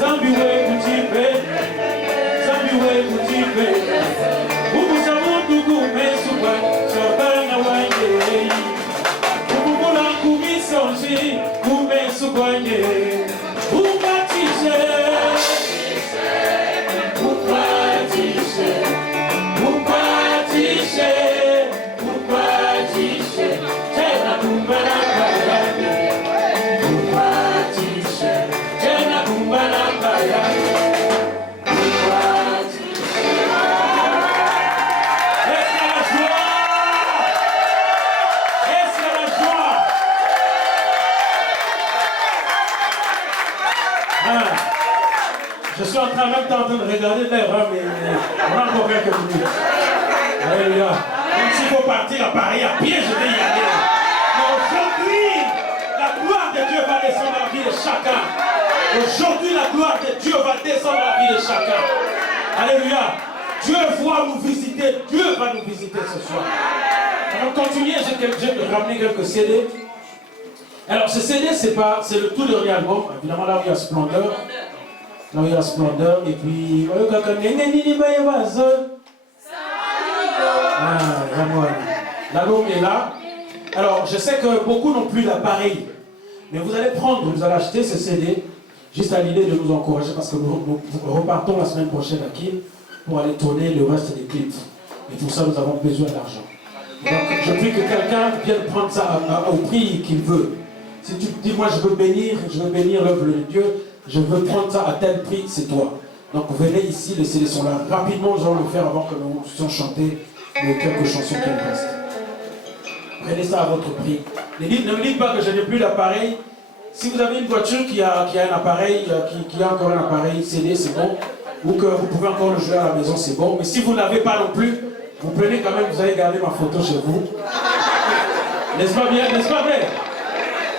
Zambi we kutipe, Zambi we kutipe, Ubusa mundugu mesuba, Shabana wanye, Ubumula kumisonji, Umesubanye, Umatishe, Umatishe, Je suis en train même en train de regarder l'heure, hein, mais on a encore quelques minutes. Alléluia. Même s'il faut partir à Paris à pied, je vais y aller. Mais aujourd'hui, la gloire de Dieu va descendre dans la vie de chacun. Aujourd'hui, la gloire de Dieu va descendre dans la vie de chacun. Alléluia. Dieu va nous visiter. Dieu va nous visiter ce soir. Alors, continuez, j'ai ramené quelques CD. Alors, ce CD, c'est le tout dernier album. Évidemment, là où il y a Splendeur. Là où il y a Splendeur. Et puis, l'album est là. Alors, je sais que beaucoup n'ont plus d'appareil. Mais vous allez acheter ce CD juste à l'idée de nous encourager parce que nous repartons la semaine prochaine à Kiel pour aller tourner le reste des clips. Et pour ça, nous avons besoin d'argent. Donc, je prie que quelqu'un vienne prendre ça au prix qu'il veut. Si tu te dis, moi, je veux bénir l'œuvre de Dieu, je veux prendre ça à tel prix, c'est toi. Donc, venez ici, les CD sont là. Rapidement, nous allons le faire avant que nous puissions chanter les quelques chansons qui nous restent. Prenez ça à votre prix. Ne me dites pas que je n'ai plus d'appareil. Si vous avez une voiture qui a un appareil, qui a encore un appareil CD, c'est bon. Ou que vous pouvez encore le jouer à la maison, c'est bon. Mais si vous ne l'avez pas non plus, vous prenez quand même, vous allez garder ma photo chez vous. N'est-ce pas bien? N'est-ce pas vrai?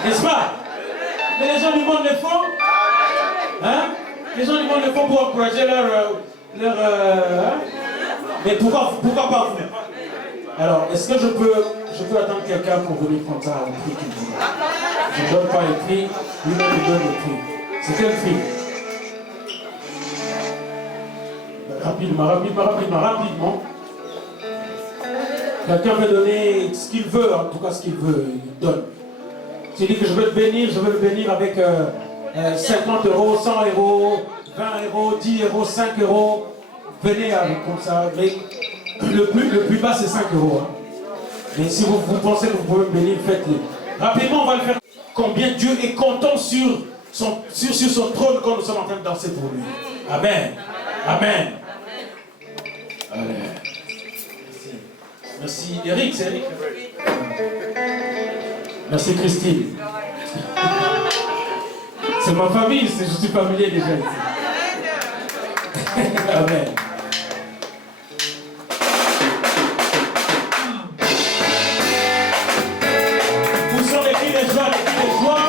N'est-ce pas? Mais les gens du monde le font. Hein? Les gens du monde le font pour encourager leur hein? Mais pourquoi pas vous? Alors, est-ce que je peux attendre quelqu'un pour venir prendre ça au prix qu'il veut? Je ne donne pas le prix, lui-même il donne le prix. C'est quel prix? Rapidement. Quelqu'un veut donner ce qu'il veut, en tout cas ce qu'il veut, il donne. S'il dit que je veux le bénir avec 50 euros, 100 euros, 20 euros, 10 euros, 5 euros. Venez avec comme ça. Mais le plus bas c'est 5 euros. Hein. Mais si vous pensez que vous pouvez me bénir, faites-le. Rapidement, on va le faire. Combien Dieu est content sur son trône quand nous sommes en train de danser pour lui. Amen. Amen. Amen. Merci. Eric, c'est Eric. Merci Christine. C'est ma famille, je suis familier déjà ici. Amen. Poussons les cris de joie, les cris de joie.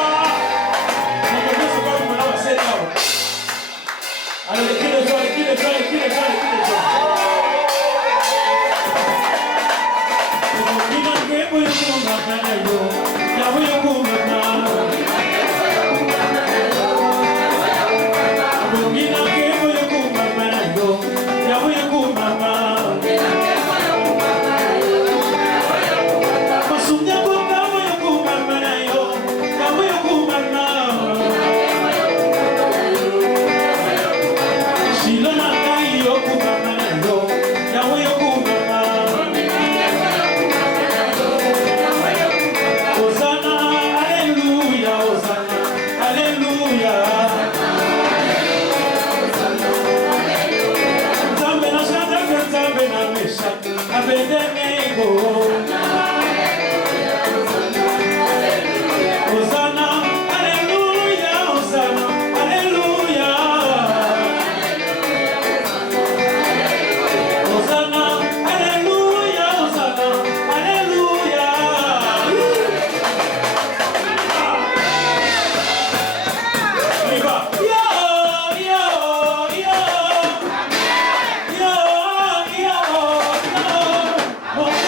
Alors les cris de joie, les cris de joie, les cris de joie, les cris de joie. Oh,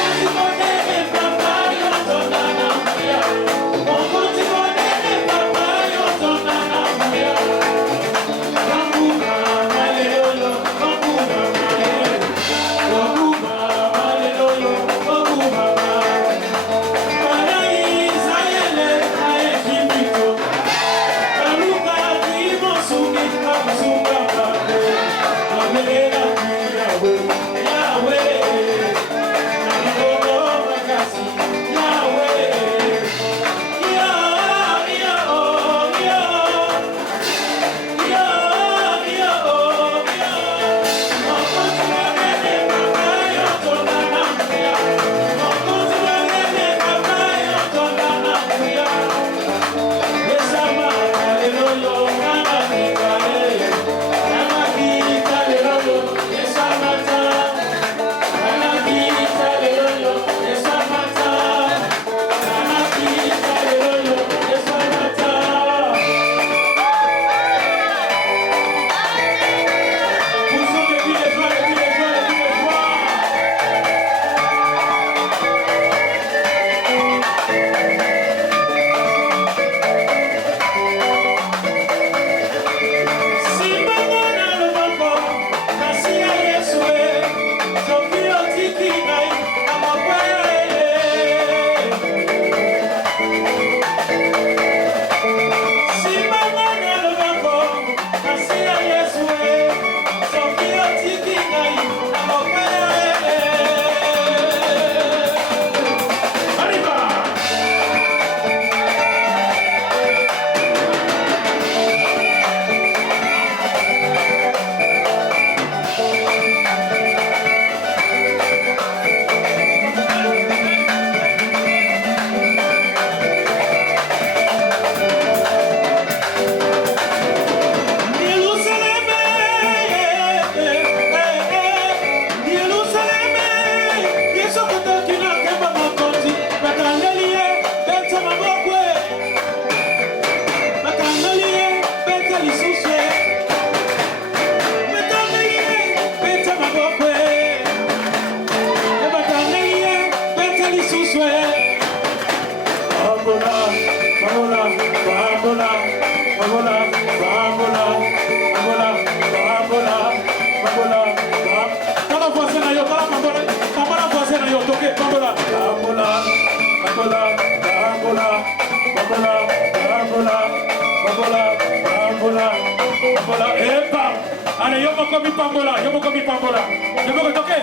Allez, yo moko mi pambola. Yo moko toke.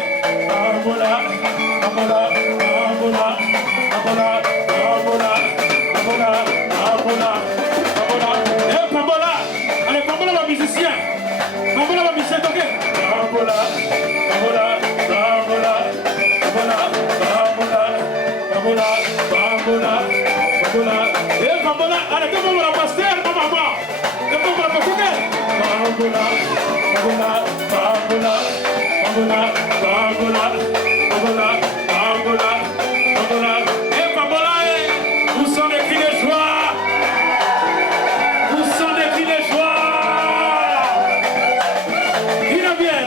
Pambola. Eh, pambola. Allez, pambola va musicien. Toke. Pambola. Eh, pambola. Allez, tout le monde va passer, maman. Tout le monde va toke. Pambola. Et Pambola, où sont les cris de joie? Où sont les cris de joie? Viens bien.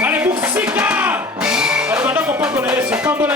Allez, Moussika! Allez, maintenant qu'on parle de la